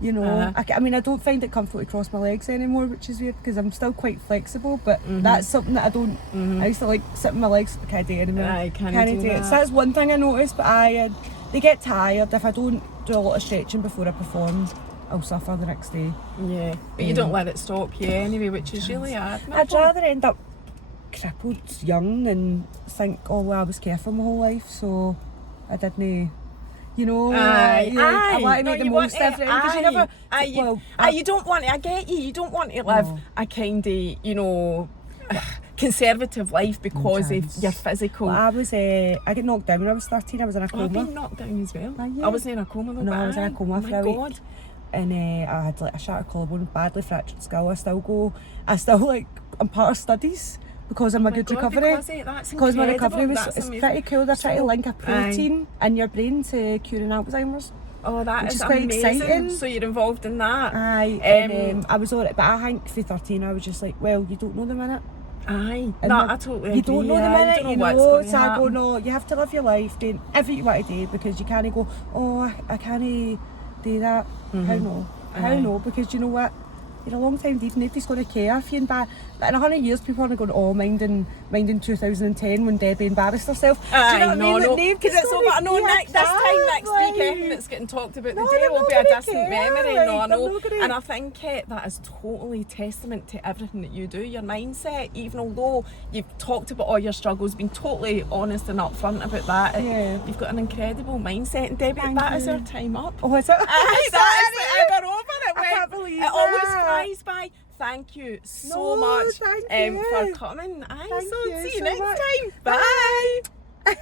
You know, I mean, I don't find it comfortable to cross my legs anymore, which is weird, because I'm still quite flexible, but that's something that I don't... I used to like sit on my legs, I can't do it anymore. Can't do it. So that's one thing I noticed, but they get tired. If I don't do a lot of stretching before I perform, I'll suffer the next day. Yeah, but you don't let it stop you anyway, which is really admirable. I'd rather end up crippled young than think, oh well, I was careful my whole life, so I didn't, you know. I want to make the most of it, because you never. You don't want to. I get you. You don't want to live a kind of, you know, conservative life because of your physical. Well, I get knocked down when I was 13. I was in a coma. I've been knocked down as well. I wasn't in a coma though. No, I was in a coma for a week. God. And I had like a shattered collarbone, badly fractured skull. I'm part of studies because of my good recovery. Because my recovery was pretty cool. They're trying to link a protein in your brain to curing Alzheimer's. Oh, that is quite amazing. Exciting. So you're involved in that. I was alright, but I think for 13 I was just like, well, you don't know the minute. I totally agree. You don't know the minute, you know, so I go, no, you have to live your life, doing everything you want to do, because you can't go, oh, I can't do that. How no? How no? Because you know what? you're a long time indeed, nobody's going to care if you're in bad. But in 100 years, people are going, oh, minding 2010 when Debay embarrassed herself. Do you know what I mean? No, Like, because it's over. I know nobody's this gonna time next care, week, like- it's getting talked about No, the day they're will not be a gonna distant care, memory. like, No, I they're know. not gonna- And I think that is totally testament to everything that you do, your mindset. Even although you've talked about all your struggles, been totally honest and upfront about that, Yeah. you've got an incredible mindset. And Debbie, Thank that is you. our time up. Oh, is it? Aye, that is it. We're over it. I can't believe it always that. flies by. Thank you so No, much thank you. for coming. Aye, Thank so you see you so next much. time. Bye.